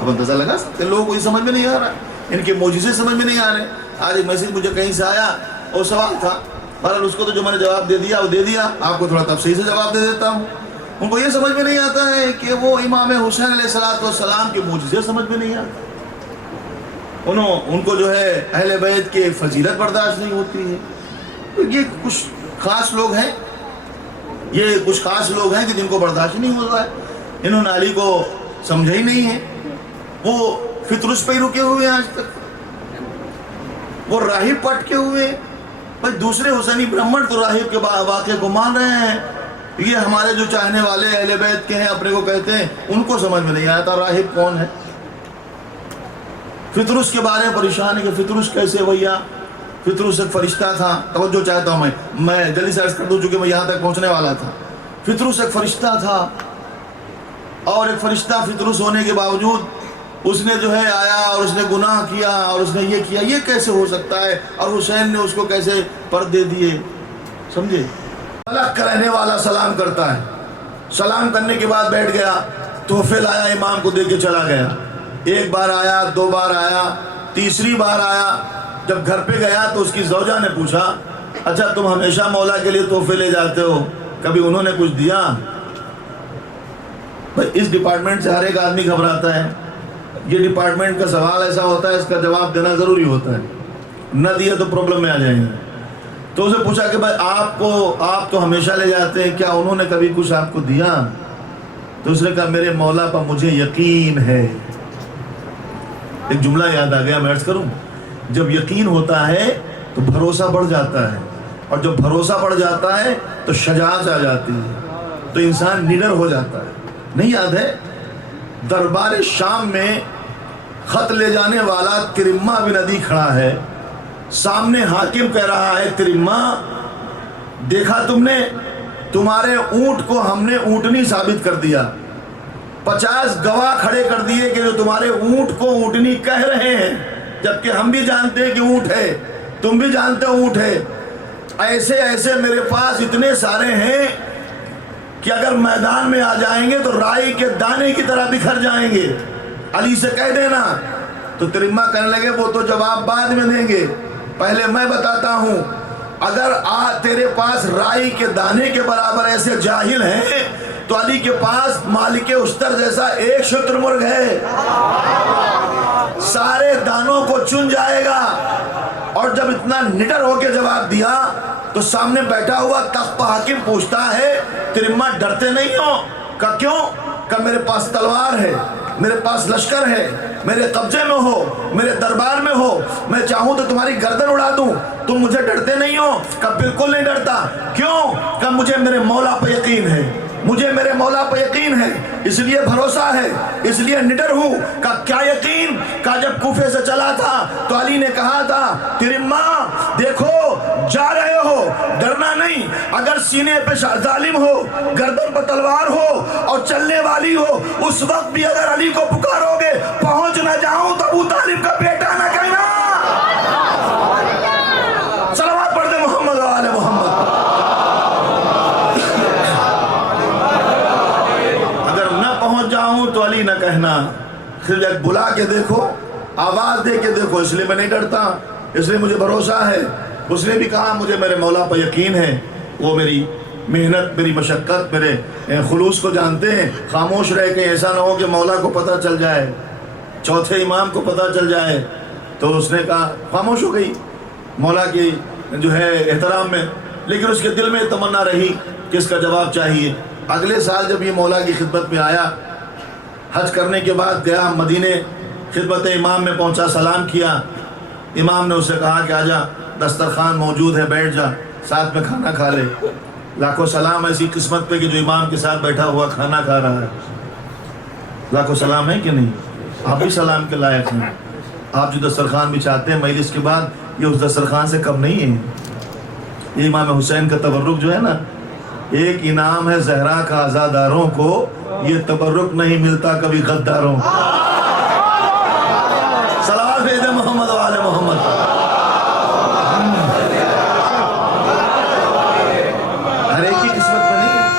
اب اندازہ لگا سکتے، لوگوں کو یہ سمجھ میں نہیں آ رہا، ان کے معجزے سمجھ میں نہیں آ رہے۔ آج ایک میسیج مجھے کہیں سے آیا اور سوال تھا، بہرحال اس کو تو جو میں نے جواب دے دیا وہ دے دیا، آپ کو تھوڑا تفصیل سے جواب دے دیتا ہوں۔ ان کو یہ سمجھ میں نہیں آتا ہے کہ وہ امام حسین علیہ السلام کے معجزے سمجھ میں نہیں آتے، ان کو جو ہے اہل بیت کے فضیلت برداشت نہیں ہوتی ہے۔ یہ کچھ خاص لوگ ہیں، یہ کچھ خاص لوگ ہیں کہ جن کو برداشت نہیں ہوتا ہے، انہوں نے علی کو سمجھا ہی نہیں ہے، وہ فطرس پہ ہی رکے ہوئے ہیں آج تک، وہ راہب پٹ کے ہوئے۔ بھائی دوسرے حسینی برہمن تو راہب کے واقعے کو مان رہے ہیں، یہ ہمارے جو چاہنے والے اہل بیت کے ہیں، اپنے کو کہتے ہیں، ان کو سمجھ میں نہیں آتا راہب کون ہے۔ فطرس کے بارے میں پریشان ہے کہ فطرس کیسے بھیا؟ فطرس ایک فرشتہ تھا، توجہ چاہتا ہوں میں جلدی سے عرض کر دوں چونکہ میں یہاں تک پہنچنے والا تھا۔ فطرس ایک فرشتہ تھا، اور ایک فرشتہ فطرس ہونے کے باوجود اس نے جو ہے آیا اور اس نے گناہ کیا اور اس نے یہ کیا، یہ کیسے ہو سکتا ہے؟ اور حسین نے اس کو کیسے پردے دیے؟ سمجھے؟ الگ کا رہنے والا سلام کرتا ہے، سلام کرنے کے بعد بیٹھ گیا، تحفے لایا، امام کو دے کے چلا گیا۔ ایک بار آیا، دو بار آیا، تیسری بار آیا۔ جب گھر پہ گیا تو اس کی زوجہ نے پوچھا اچھا تم ہمیشہ مولا کے لیے تحفے لے جاتے ہو، کبھی انہوں نے کچھ دیا؟ بھائی اس ڈپارٹمنٹ سے ہر ایک آدمی گھبراتا ہے، یہ ڈپارٹمنٹ کا سوال ایسا ہوتا ہے اس کا جواب دینا ضروری ہوتا ہے، نہ دیا تو پرابلم میں آ جائیں گے۔ تو اسے پوچھا کہ بھائی آپ تو ہمیشہ لے جاتے ہیں، کیا انہوں نے کبھی کچھ آپ کو دیا؟ تو اس نے کہا میرے مولا پر مجھے یقین ہے۔ ایک جملہ یاد آ گیا، میں عرض کروں، جب یقین ہوتا ہے تو بھروسہ بڑھ جاتا ہے، اور جب بھروسہ بڑھ جاتا ہے تو شجاعت آ جاتی ہے، تو انسان نڈر ہو جاتا ہے۔ نہیں یاد ہے دربار شام میں خط لے جانے والا ترمہ بن عدی کھڑا ہے، سامنے حاکم کہہ رہا ہے ترمہ دیکھا تم نے، تمہارے اونٹ کو ہم نے اونٹنی ثابت کر دیا، 50 گواہ کھڑے کر دیے کہ جو تمہارے اونٹ کو اونٹنی کہہ رہے ہیں، جبکہ ہم بھی جانتے ہیں کہ اونٹ ہے، تم بھی جانتے ہو اونٹ ہے۔ ایسے ایسے میرے پاس اتنے سارے ہیں کہ اگر میدان میں آ جائیں گے تو رائی کے دانے کی طرح بکھر جائیں گے، علی سے کہہ دینا۔ تو ترمہ کہنے لگے وہ تو جواب بعد میں دیں گے، پہلے میں بتاتا ہوں، اگر تیرے پاس رائی کے دانے کے برابر ایسے جاہل ہیں تو علی کے پاس مالک اشتر جیسا ایک شتر مرغ ہے، سارے دانوں کو چن جائے گا۔ اور جب اتنا نڈر ہو کے جواب دیا تو سامنے بیٹھا ہوا تخت حاکم پوچھتا ہے ترما ڈرتے نہیں ہو؟ کہا کیوں؟ کہا میرے پاس تلوار ہے، میرے پاس لشکر ہے، میرے قبضے میں ہو، میرے دربار میں ہو، میں چاہوں تو تمہاری گردن اڑا دوں، تم مجھے ڈرتے نہیں ہو؟ کہا بالکل نہیں ڈرتا۔ کیوں؟ کہا مجھے میرے مولا پہ یقین ہے، مجھے میرے مولا پہ یقین ہے، اس لیے بھروسہ ہے، اس لیے نڈر ہوں۔ کہا کیا یقین؟ کہا جب کوفے سے چلا تھا تو علی نے کہا تھا ترما دیکھو جا رہے ہو، ڈرنا نہیں، اگر سینے پہ ظالم ہو، گردن پہ تلوار ہو اور چلنے والی ہو، اس وقت بھی اگر علی کو پکارو گے پہنچ نہ جاؤں تو ابو طالب کا بیٹا نہ کہنا۔ صلوات پڑھ دے محمد و آل محمد۔ پہنچ جاؤں تو علی نہ کہنا، پھر ایک بلا کے دیکھو، آواز دے کے دیکھو، اس لیے میں نہیں ڈرتا، اس لیے مجھے بھروسہ ہے۔ اس نے بھی کہا مجھے میرے مولا پر یقین ہے، وہ میری محنت، میری مشقت، میرے خلوص کو جانتے ہیں۔ خاموش رہ کے ایسا نہ ہو کہ مولا کو پتہ چل جائے، چوتھے امام کو پتہ چل جائے۔ تو اس نے کہا، خاموش ہو گئی مولا کی جو ہے احترام میں، لیکن اس کے دل میں تمنا رہی کہ اس کا جواب چاہیے۔ اگلے سال جب یہ مولا کی خدمت میں آیا، حج کرنے کے بعد گیا مدینے، خدمت امام میں پہنچا، سلام کیا۔ امام نے اسے کہا کہ آجا، دسترخوان موجود ہے، بیٹھ جا، ساتھ میں کھانا کھا لے۔ لاکھوں سلام ایسی قسمت پہ کہ جو امام کے ساتھ بیٹھا ہوا کھانا کھا رہا ہے۔ لاکھوں سلام ہے کہ نہیں؟ آپ بھی سلام کے لائق ہیں۔ آپ جو دسترخوان بچھاتے ہیں مجلس کے بعد، یہ اس دسترخوان سے کم نہیں ہے۔ یہ امام حسین کا تبرک جو ہے نا، ایک انعام ہے زہرا کا عزاداروں کو، یہ تبرک نہیں ملتا کبھی غداروں کو۔ صلوات بھیج دے محمد و آل محمد۔ ہر ایک کی قسمت میں نہیں ہے،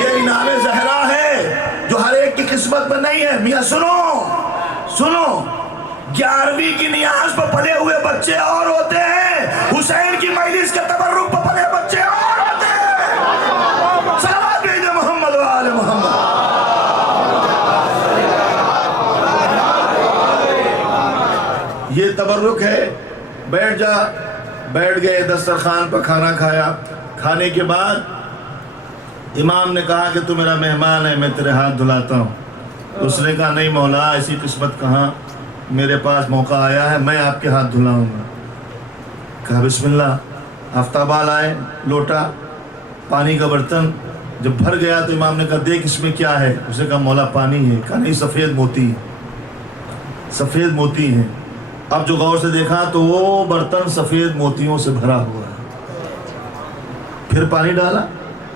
یہ انعام زہرا ہے جو ہر ایک کی قسمت میں نہیں ہے۔ میاں سنو، 11ویں کی نیاز پر پلے ہوئے بچے اور ہوتے ہیں، حسین کی مجلس کے تبرک پر پلے بچے اور ہوتے ہیں۔ صلوات بھیجے محمد و آل محمد۔ یہ تبرک ہے، بیٹھ جا، بیٹھ گئے دسترخوان پر، کھانا کھایا۔ کھانے کے بعد امام نے کہا کہ تو میرا مہمان ہے، میں تیرے ہاتھ دھلاتا ہوں۔ اس نے کہا نہیں مولا، ایسی قسمت کہاں، میرے پاس موقع آیا ہے، میں آپ کے ہاتھ دھلاؤں گا۔ کہا بسم اللہ۔ آفتابال آئے، لوٹا، پانی کا برتن جب بھر گیا تو امام نے کہا دیکھ اس میں کیا ہے؟ اس نے کہا مولا پانی ہے۔ کہا نہیں، سفید موتی ہے، سفید موتی ہے۔ اب جو غور سے دیکھا تو وہ برتن سفید موتیوں سے بھرا ہوا ہے۔ پھر پانی ڈالا،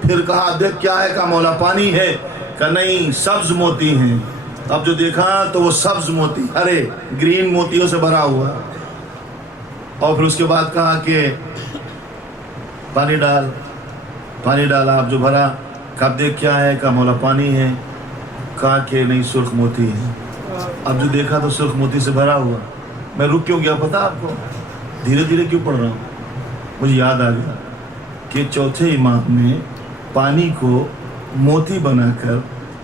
پھر کہا دیکھ کیا ہے؟ کہا مولا پانی ہے۔ کہا نہیں، سبز موتی ہیں۔ اب جو دیکھا تو وہ سبز موتی، ہرے گرین موتیوں سے بھرا ہوا۔ اور پھر اس کے بعد کہا کہ پانی ڈال، پانی ڈالا، اب جو بھرا، کہا دیکھ کیا ہے؟ کہا مولا پانی ہے۔ کہا کہ نہیں، سرخ موتی ہے۔ اب جو دیکھا تو سرخ موتی سے بھرا ہوا۔ میں رک کیوں گیا پتا آپ کو؟ دھیرے دھیرے کیوں پڑھ رہا ہوں؟ مجھے یاد آ گیا کہ چوتھے امام نے پانی کو موتی بنا کر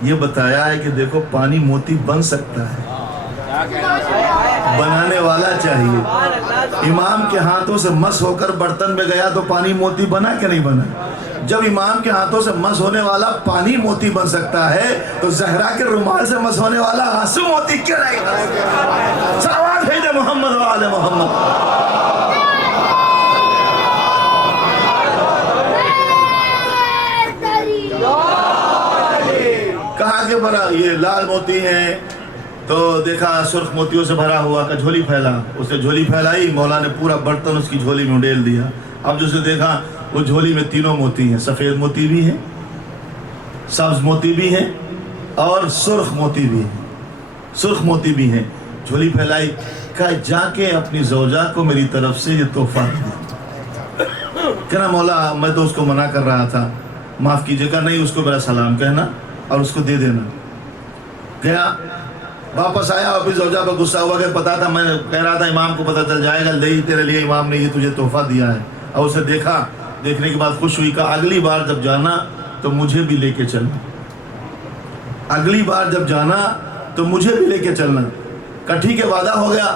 یہ بتایا ہے کہ دیکھو پانی موتی بن سکتا ہے، بنانے والا چاہیے۔ امام کے ہاتھوں سے مس ہو کر برتن میں گیا تو پانی موتی بنا کہ نہیں بنا؟ جب امام کے ہاتھوں سے مس ہونے والا پانی موتی بن سکتا ہے تو زہرا کے رومال سے مس ہونے والا آنسو موتی کیوں نہیں بن سکتا؟ صلوات بھیجے محمد و آل محمد۔ کہا کہ بڑا یہ لال موتی ہیں، تو دیکھا سرخ موتیوں سے بھرا ہوا کا جھولی پھیلا، اس نے جھولی پھیلائی، مولا نے پورا برتن اس کی جھولی میں اڈیل دیا۔ اب جو اسے دیکھا وہ جھولی میں تینوں موتی ہیں، سفید موتی بھی ہیں، سبز موتی بھی ہیں اور سرخ موتی بھی ہیں، سرخ موتی بھی ہیں۔ جھولی پھیلائی، کہا جا کے اپنی زوجہ کو میری طرف سے یہ تحفہ دے۔ کہنا مولا میں تو اس کو منع کر رہا تھا، معاف کیجیے گا، نہیں اس کو میرا سلام کہنا اور اس کو دے دینا۔ گیا، واپس آیا، اپنی زوجہ پر غصہ ہوا کہ پتا تھا، میں کہہ رہا تھا امام کو پتہ چل جائے گا، لے تیرے لیے امام نے یہ تجھے تحفہ دیا ہے۔ اور اسے دیکھا، دیکھنے کے بعد خوش ہوئی، کہا اگلی بار جب جانا تو مجھے بھی لے کے چلنا، اگلی بار جب جانا تو مجھے بھی لے کے چلنا۔ کہا ٹھیک ہے، وعدہ ہو گیا۔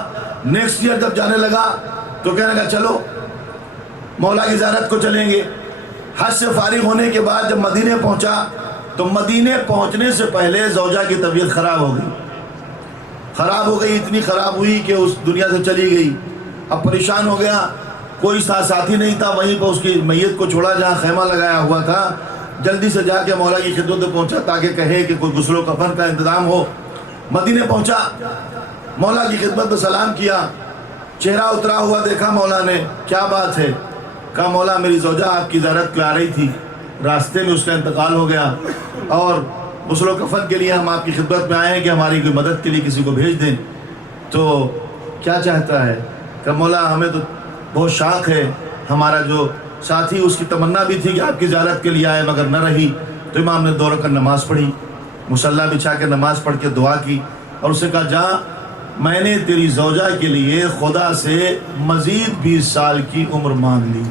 نیکسٹ ایئر جب جانے لگا تو کہنے لگا چلو مولا کی زیارت کو چلیں گے. حج سے فارغ ہونے کے بعد جب مدینے پہنچا تو مدینے پہنچنے سے پہلے زوجہ کی طبیعت خراب ہو گئی, اتنی خراب ہوئی کہ اس دنیا سے چلی گئی. اب پریشان ہو گیا, کوئی ساتھی نہیں تھا وہیں پہ اس کی میت کو چھوڑا جہاں خیمہ لگایا ہوا تھا. جلدی سے جا کے مولا کی خدمت میں پہنچا تاکہ کہے کہ کوئی غسل و کفن کا انتظام ہو. مدینے پہنچا, مولا کی خدمت میں سلام کیا, چہرہ اترا ہوا دیکھا مولا نے, کیا بات ہے؟ کہا مولا میری زوجہ آپ کی زیارت پہ آ رہی تھی, راستے میں اس کا انتقال ہو گیا اور غسل و کفن کے لیے ہم آپ کی خدمت میں آئے ہیں کہ ہماری کوئی مدد کے لیے کسی کو بھیج دیں, تو کیا چاہتا ہے؟ کہ مولا ہمیں تو بہت شوق ہے, ہمارا جو ساتھی اس کی تمنا بھی تھی کہ آپ کی زیارت کے لیے آئے مگر نہ رہی. تو امام نے 2 رکعت نماز پڑھی, مصلی بچھا کے نماز پڑھ کے دعا کی اور اسے کہا جا میں نے تیری زوجہ کے لیے خدا سے مزید 20 سال کی عمر مانگ لی,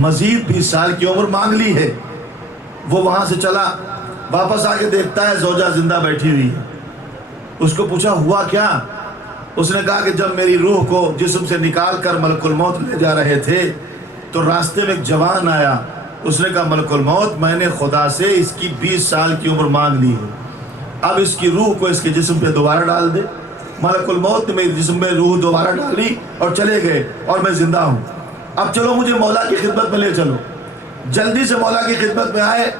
مزید 20 سال کی عمر مانگ لی ہے. وہ وہاں سے چلا, واپس آ کے دیکھتا ہے زوجہ زندہ بیٹھی ہوئی ہے. اس کو پوچھا ہوا کیا؟ اس نے کہا کہ جب میری روح کو جسم سے نکال کر ملک الموت لے جا رہے تھے تو راستے میں ایک جوان آیا, اس نے کہا ملک الموت میں نے خدا سے اس کی 20 سال کی عمر مانگ لی ہے, اب اس کی روح کو اس کے جسم پہ دوبارہ ڈال دے. ملک الموت نے میرے جسم میں روح دوبارہ ڈالی اور چلے گئے اور میں زندہ ہوں. اب چلو مجھے مولا کی خدمت میں لے چلو. جلدی سے مولا کی خدمت میں آئے.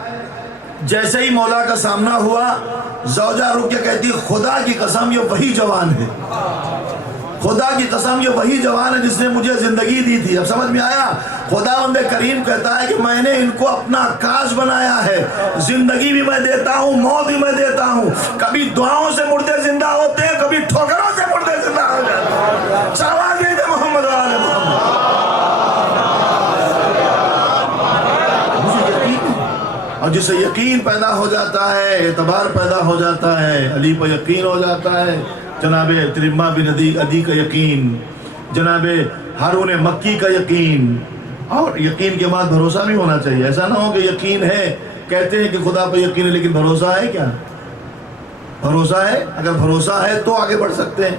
جیسے ہی مولا کا سامنا ہوا زوجہ رک کے کہتی خدا کی قسم یہ وہی جوان ہے, خدا کی قسم یہ وہی جوان ہے جس نے مجھے زندگی دی تھی. اب سمجھ میں آیا؟ خداوند کریم کہتا ہے کہ میں نے ان کو اپنا عکاس بنایا ہے, زندگی بھی میں دیتا ہوں, موت بھی میں دیتا ہوں. کبھی دعاؤں سے مردے زندہ ہوتے ہیں, کبھی ٹھوکروں سے مردے زندہ ہو جاتے ہیں. شاباش دے محمد و آل محمد. اور جسے یقین پیدا ہو جاتا ہے, اعتبار پیدا ہو جاتا ہے, علی پر یقین ہو جاتا ہے, جناب ترمہ بن عدی کا یقین, جناب ہارون مکی کا یقین, اور یقین کے بعد بھروسہ بھی ہونا چاہیے. ایسا نہ ہو کہ یقین ہے, کہتے ہیں کہ خدا پر یقین ہے لیکن بھروسہ ہے کیا؟ بھروسہ ہے؟ اگر بھروسہ ہے تو آگے بڑھ سکتے ہیں.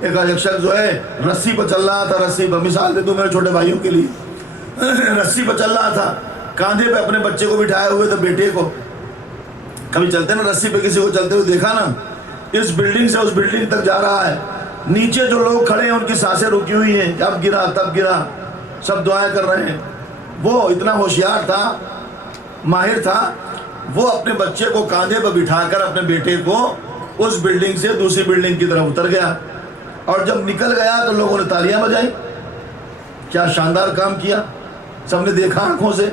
ایک شخص جو ہے رسی پر چل رہا تھا, رسی پر مثال دے دوں میرے چھوٹے بھائیوں کے لیے, رسی پر چل رہا تھا, کاندھے پہ اپنے بچے کو بٹھائے ہوئے تھے, بیٹے کو. کبھی چلتے نا رسی پہ کسی کو چلتے ہوئے دیکھا نا, اس بلڈنگ سے اس بلڈنگ تک جا رہا ہے, نیچے جو لوگ کھڑے ہیں ان کی سانسیں رکی ہوئی ہیں, اب گرا تب گرا, سب دعائیں کر رہے ہیں. وہ اتنا ہوشیار تھا, ماہر تھا, وہ اپنے بچے کو کاندھے پہ بٹھا کر اپنے بیٹے کو اس بلڈنگ سے دوسری بلڈنگ کی طرف اتر گیا, اور جب نکل گیا تو لوگوں نے تالیاں بجائی, کیا شاندار کام کیا, سب نے دیکھا آنکھوں سے.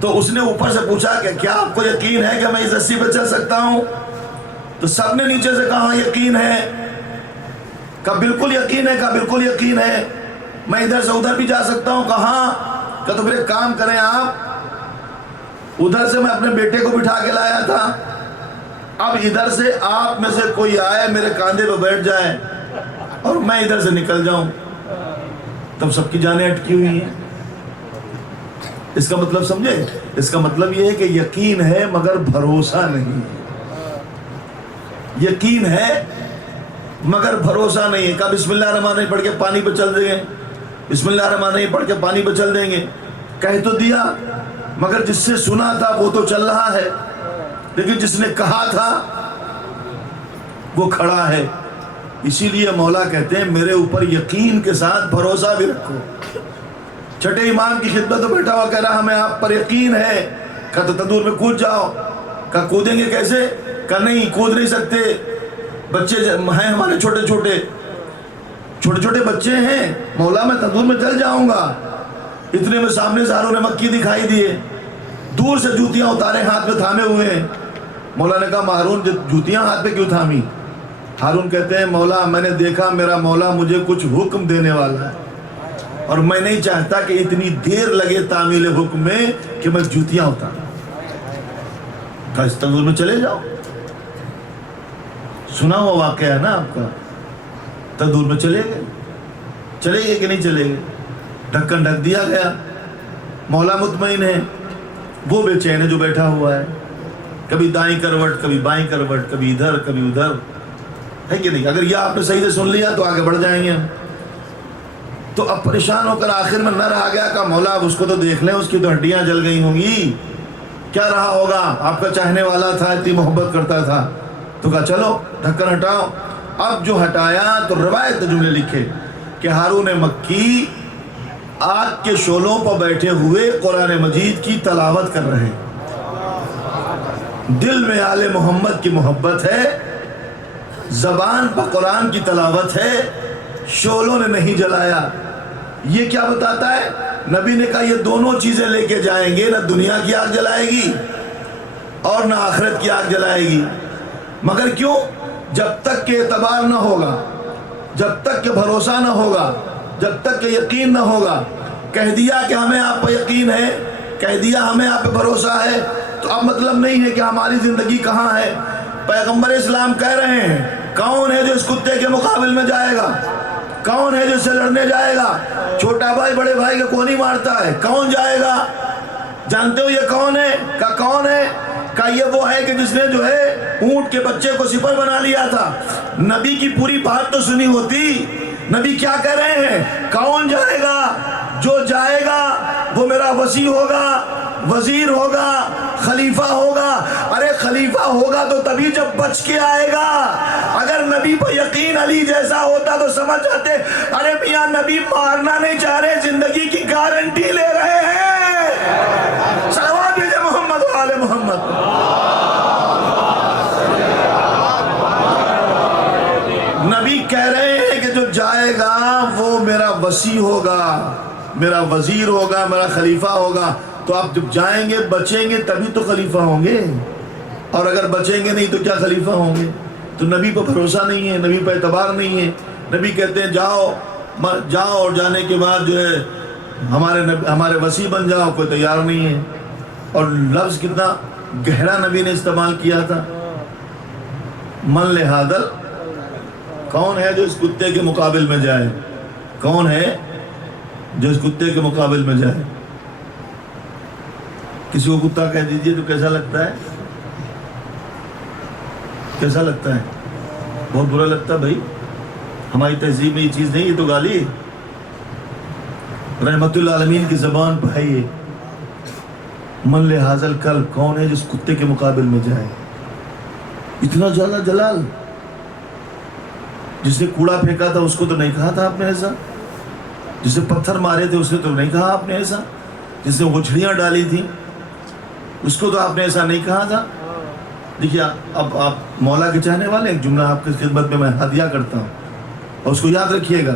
تو اس نے اوپر سے پوچھا کہ کیا آپ کو یقین ہے کہ میں اس رسی پہ چل سکتا ہوں؟ تو سب نے نیچے سے کہا یقین ہے. کہا بالکل یقین ہے, کہا بالکل یقین ہے, میں ادھر سے ادھر بھی جا سکتا ہوں. کہا کہ تو پھر ایک کام کریں آپ, ادھر سے میں اپنے بیٹے کو بٹھا کے لایا تھا, اب ادھر سے آپ میں سے کوئی آئے میرے کاندھے پہ بیٹھ جائے اور میں ادھر سے نکل جاؤں. تب سب کی جانیں اٹکی ہوئی ہیں. اس کا مطلب سمجھے؟ اس کا مطلب یہ ہے کہ یقین ہے مگر بھروسہ نہیں. یقین ہے مگر بھروسہ نہیں ہے. کہا بسم اللہ الرحمن الرحیم پڑھ کے پانی پہ چل دیں گے, بسم اللہ الرحمن الرحیم پڑھ کے پانی پہ چل دیں گے. کہہ تو دیا مگر جس سے سنا تھا وہ تو چل رہا ہے, لیکن جس نے کہا تھا وہ کھڑا ہے. اسی لیے مولا کہتے ہیں میرے اوپر یقین کے ساتھ بھروسہ بھی رکھو. چھٹے امام کی خدمت میں بیٹھا ہوا کہہ رہا ہمیں آپ پر یقین ہے. کہا تو تندور میں کود جاؤ. کہا کودیں گے کیسے؟ کہا نہیں کود نہیں سکتے, بچے ہیں ہمارے چھوٹے چھوٹے بچے ہیں, مولا میں تندور میں چل جاؤں گا. اتنے میں سامنے سے ہارون مکی دکھائی دیے, دور سے جوتیاں اتارے ہاتھ میں تھامے ہوئے ہیں. مولا نے کہا ہارون جوتیاں ہاتھ پہ کیوں تھامی؟ ہارون کہتے ہیں مولا میں نے دیکھا میرا مولا مجھے کچھ حکم دینے والا ہے اور میں نہیں چاہتا کہ اتنی دیر لگے تعمیل حکم میں کہ میں جوتیاں اتاروں. کہا اس تندور میں چلے جاؤ. سنا ہوا واقعہ ہے نا آپ کا. تندور میں چلے گئے کہ نہیں چلے گئے؟ ڈھکن ڈھک دیا گیا. مولا مطمئن ہے, وہ بے چین ہے جو بیٹھا ہوا ہے, کبھی دائیں کروٹ کبھی بائیں کروٹ, کبھی ادھر کبھی ادھر. ہے کہ نہیں؟ اگر یہ آپ نے صحیح سے سن لیا تو آگے بڑھ جائیں گے ہم. تو اب پریشان ہو کر آخر میں نہ رہا گیا کہ مولا اب اس کو تو دیکھ لیں، اس کی تو ہڈیاں جل گئی ہوں گی، کیا رہا ہوگا، آپ کا چاہنے والا تھا، اتنی محبت کرتا تھا. تو کہا چلو ڈھکن ہٹاؤ. اب جو ہٹایا تو روایت جملے لکھے کہ ہارون مکی آگ کے شعلوں پر بیٹھے ہوئے قرآن مجید کی تلاوت کر رہے ہیں. دل میں آل محمد کی محبت ہے، زبان پر قرآن کی تلاوت ہے، شعلوں نے نہیں جلایا. یہ کیا بتاتا ہے؟ نبی نے کہا یہ دونوں چیزیں لے کے جائیں گے، نہ دنیا کی آگ جلائے گی اور نہ آخرت کی آگ جلائے گی. مگر کیوں؟ جب تک کہ اعتبار نہ ہوگا، جب تک کہ بھروسہ نہ ہوگا، جب تک کہ یقین نہ ہوگا. کہہ دیا کہ ہمیں آپ پہ یقین ہے، کہہ دیا ہمیں آپ پہ بھروسہ ہے، تو اب مطلب نہیں ہے کہ ہماری زندگی کہاں ہے. پیغمبر اسلام کہہ رہے ہیں کون ہے جو اس کتے کے مقابل میں جائے گا، کون ہے جو اس سے لڑنے جائے گا. چھوٹا بھائی بڑے بھائی کو کون ہی مارتا ہے، کون جائے گا؟ جانتے ہو یہ کون ہے؟ کہا کون ہے؟ کہا یہ وہ ہے کہ جس نے جو ہے اونٹ کے بچے کو سپر بنا لیا تھا. نبی کی پوری بات تو سنی ہوتی. نبی کیا کہہ رہے ہیں؟ کون جائے گا؟ جو جائے گا وہ میرا وصی ہوگا، وزیر ہوگا، خلیفہ ہوگا. ارے خلیفہ ہوگا تو تبھی جب بچ کے آئے گا. اگر نبی پر یقین علی جیسا ہوتا تو سمجھ جاتے ارے میاں نبی مارنا نہیں چاہ رہے، زندگی کی گارنٹی لے رہے ہیں. صلوات بھیجے محمد و آل محمد. نبی کہہ رہے ہیں کہ جو جائے گا وہ میرا وصی ہوگا، میرا وزیر ہوگا، میرا خلیفہ ہوگا. تو آپ جب جائیں گے بچیں گے تبھی تو خلیفہ ہوں گے، اور اگر بچیں گے نہیں تو کیا خلیفہ ہوں گے؟ تو نبی پر بھروسہ نہیں ہے، نبی پر اعتبار نہیں ہے. نبی کہتے ہیں جاؤ جاؤ، اور جانے کے بعد جو ہے ہمارے وصی بن جاؤ، کوئی تیار نہیں ہے. اور لفظ کتنا گہرا نبی نے استعمال کیا تھا، من لہادل. کون ہے جو اس کتے کے مقابل میں جائے؟ کون ہے جو اس کتے کے مقابل میں جائے؟ کسی کو کتا کہہ دیجئے تو کیسا لگتا ہے؟ کیسا لگتا ہے؟ بہت برا لگتا ہے بھائی. ہماری تہذیب میں یہ چیز نہیں، یہ تو گالی ہے. رحمت العالمین کی زبان پہ ہے یہ. من لحاظ القلب، کون ہے جس کتے کے مقابل میں جائے؟ اتنا زیادہ جلال. جس نے کوڑا پھینکا تھا اس کو تو نہیں کہا تھا آپ نے ایسا، جس نے پتھر مارے تھے اس نے تو نہیں کہا آپ نے ایسا، جس نے گچھڑیاں ڈالی تھیں اس کو تو آپ نے ایسا نہیں کہا تھا. دیکھیے اب آپ مولا کے چاہنے والے، ایک جملہ آپ کی خدمت میں ہدیہ کرتا ہوں اور اس کو یاد رکھیے گا.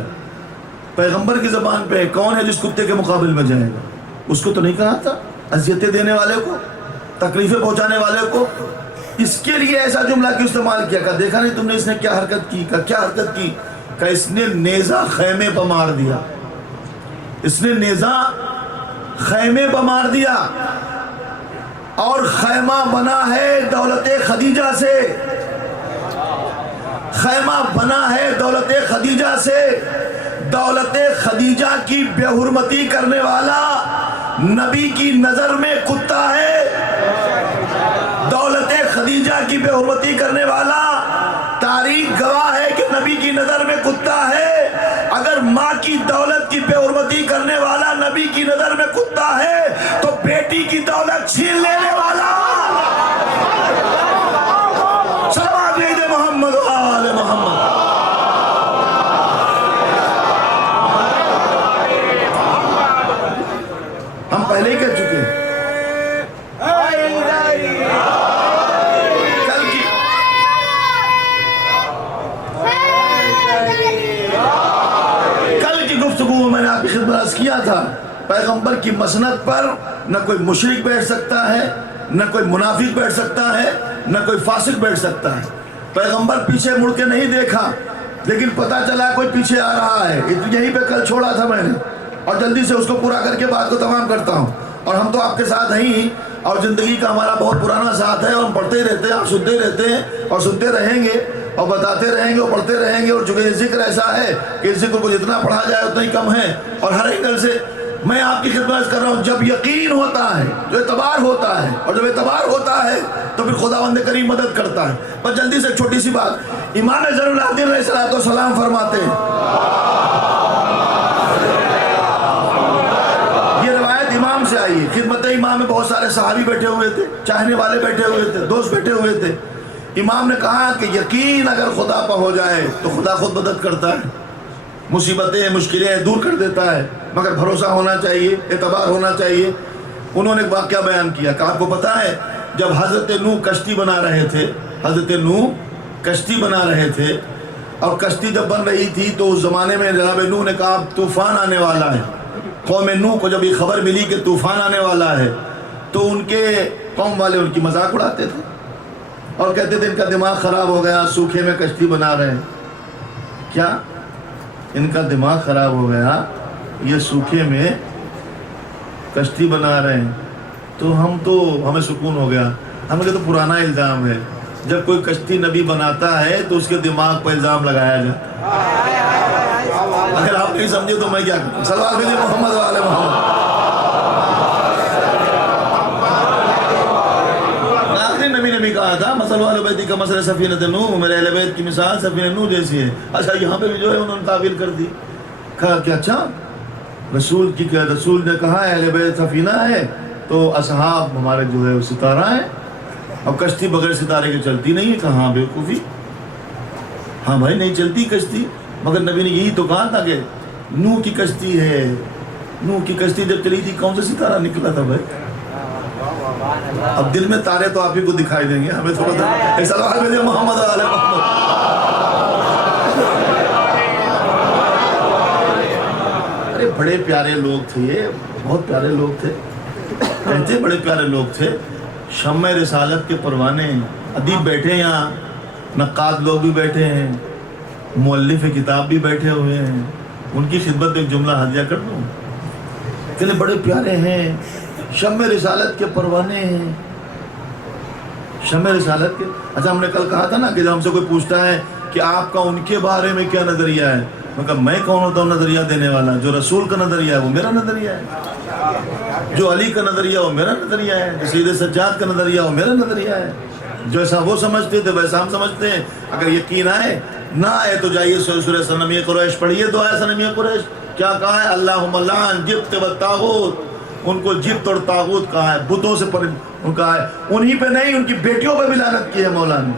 پیغمبر کی زبان پہ کون ہے جس کتے کے مقابل میں جائے گا؟ اس کو تو نہیں کہا تھا، اذیتیں دینے والے کو، تکلیفیں پہنچانے والے کو. اس کے لیے ایسا جملہ کیوں استعمال کیا؟ کہا دیکھا نہیں تم نے اس نے کیا حرکت کی؟ کہا کیا حرکت کی؟ کہا اس نے نیزہ خیمے پہ مار دیا. اس نے نیزہ خیمے پہ مار دیا، اور خیمہ بنا ہے دولت خدیجہ سے. خیمہ بنا ہے دولت خدیجہ سے. دولت خدیجہ کی بے حرمتی کرنے والا نبی کی نظر میں کتا ہے. دولت خدیجہ کی بے حرمتی کرنے والا تاریخ گواہ ہے کہ نبی کی نظر میں کتا ہے. اگر ماں کی دولت کی بے حرمتی کرنے والا نبی کی نظر میں کتا ہے تو بیٹی کی دولت چھین لینے والا صلوات بھیجے محمد و آل محمد. ہم پہلے ہی کہہ چکے ہیں میں نے آپ کی خدمت عرض کیا تھا، پیغمبر کی مسند پر نہ کوئی مشرک بیٹھ سکتا ہے، نہ کوئی منافق بیٹھ سکتا ہے، نہ کوئی فاسق بیٹھ سکتا ہے. پیغمبر پیچھے مڑ کے نہیں دیکھا، لیکن پتا چلا کوئی پیچھے آ رہا ہے. یہیں پہ کل چھوڑا تھا میں نے، اور جلدی سے اس کو پورا کر کے بات کو تمام کرتا ہوں. اور ہم تو آپ کے ساتھ ہیں ہی، اور زندگی کا ہمارا بہت پرانا ساتھ ہے، اور ہم پڑھتے ہی رہتے ہیں اور سنتے ہی رہتے ہیں اور سنتے رہیں گے اور بتاتے رہیں گے اور پڑھتے رہیں گے. اور چونکہ یہ ذکر ایسا ہے کہ اس ذکر کو جتنا پڑھا جائے اتنا ہی کم ہے، اور ہر اینگل سے میں آپ کی خدمت کر رہا ہوں. جب یقین ہوتا ہے، جو اعتبار ہوتا ہے، اور جب اعتبار ہوتا ہے تو پھر خداوند کریم مدد کرتا ہے. بس جلدی سے چھوٹی سی بات، امام زین العابدین علیہ السلام فرماتے ہیں، یہ روایت امام سے آئی ہے، خدمت امام میں بہت سارے صحابی بیٹھے ہوئے تھے، چاہنے والے بیٹھے ہوئے تھے، دوست بیٹھے ہوئے تھے. امام نے کہا کہ یقین اگر خدا پر ہو جائے تو خدا خود مدد کرتا ہے، مصیبتیں مشکلیں دور کر دیتا ہے، مگر بھروسہ ہونا چاہیے، اعتبار ہونا چاہیے. انہوں نے ایک واقعہ بیان کیا کہ آپ کو پتہ ہے جب حضرت نوح کشتی بنا رہے تھے، حضرت نوح کشتی بنا رہے تھے، اور کشتی جب بن رہی تھی تو اس زمانے میں جناب نوح نے کہا طوفان آنے والا ہے. قوم نوح کو جب یہ خبر ملی کہ طوفان آنے والا ہے تو ان کے قوم والے ان کی مذاق اڑاتے تھے اور کہتے تھے ان کا دماغ خراب ہو گیا، سوکھے میں کشتی بنا رہے ہیں. کیا ان کا دماغ خراب ہو گیا، یہ سوکھے میں کشتی بنا رہے ہیں؟ تو ہمیں سکون ہو گیا. ہمیں کہ تو پرانا الزام ہے، جب کوئی کشتی نبی بناتا ہے تو اس کے دماغ پر الزام لگایا جاتا ہے. اگر آپ نہیں سمجھے تو میں کیا کروں؟ صلوات بھیجئے محمد و آل محمد. آخری نبی نے بھی کہا تھا مثل اہل بیتی کا مثل سفینۃ نوح، میرے اہل بیت کی مثال سفینہ نوح جیسی ہے. اچھا یہاں پہ بھی جو ہے انہوں نے تعبیر کر دی، کہا کہ اچھا رسول نے کہا اہل بیت سفینہ ہے تو اصحاب ہمارے جو ہے وہ ستارہ ہیں، اب کشتی بغیر ستارے کے چلتی نہیں ہے. کہاں بیوقوفی، ہاں بھائی نہیں چلتی کشتی، مگر نبی نے یہی تو کہا تھا کہ نوح کی کشتی ہے. نوح کی کشتی جب چلی تھی کون سا ستارہ نکلا تھا بھائی؟ اب دل میں تارے تو آپ ہی کو دکھائی دیں گے، ہمیں تھوڑا سا صلوات بھیجئے محمد و آل محمد. ارے بڑے پیارے لوگ تھے یہ، بہت پیارے لوگ تھے، کہتے بڑے پیارے لوگ تھے. شمع رسالت کے پروانے، ادیب بیٹھے ہیں یہاں، نقاد لوگ بھی بیٹھے ہیں، مؤلف کتاب بھی بیٹھے ہوئے ہیں. ان کی خدمت میں ایک جملہ ہدیہ کر دوں کہ بڑے پیارے ہیں، شمع رسالت کے پروانے ہیں، شمع رسالت کے. اچھا ہم نے کل کہا تھا نا کہ جب ہم سے کوئی پوچھتا ہے کہ آپ کا ان کے بارے میں کیا نظریہ ہے، میں کہا میں کون ہوتا ہوں نظریہ دینے والا؟ جو رسول کا نظریہ ہے وہ میرا نظریہ ہے، جو علی کا نظریہ وہ میرا نظریہ ہے، جو سید سجاد کا نظریہ وہ میرا نظریہ ہے. جیسا وہ سمجھتے تھے ویسا ہم سمجھتے ہیں. اگر یقین آئے نہ آئے تو جائیے سورہ صنمیہ قریش پڑھیے. دعا صنمیہ قریش کیا کہا ہے؟ اللہم لعن جبت و طاغوت. ان کو جبت اور طاغوت کہا ہے، بتوں سے ان کا ہے. انہی پہ نہیں، ان کی بیٹیوں پہ بھی لعنت کی ہے مولا نے.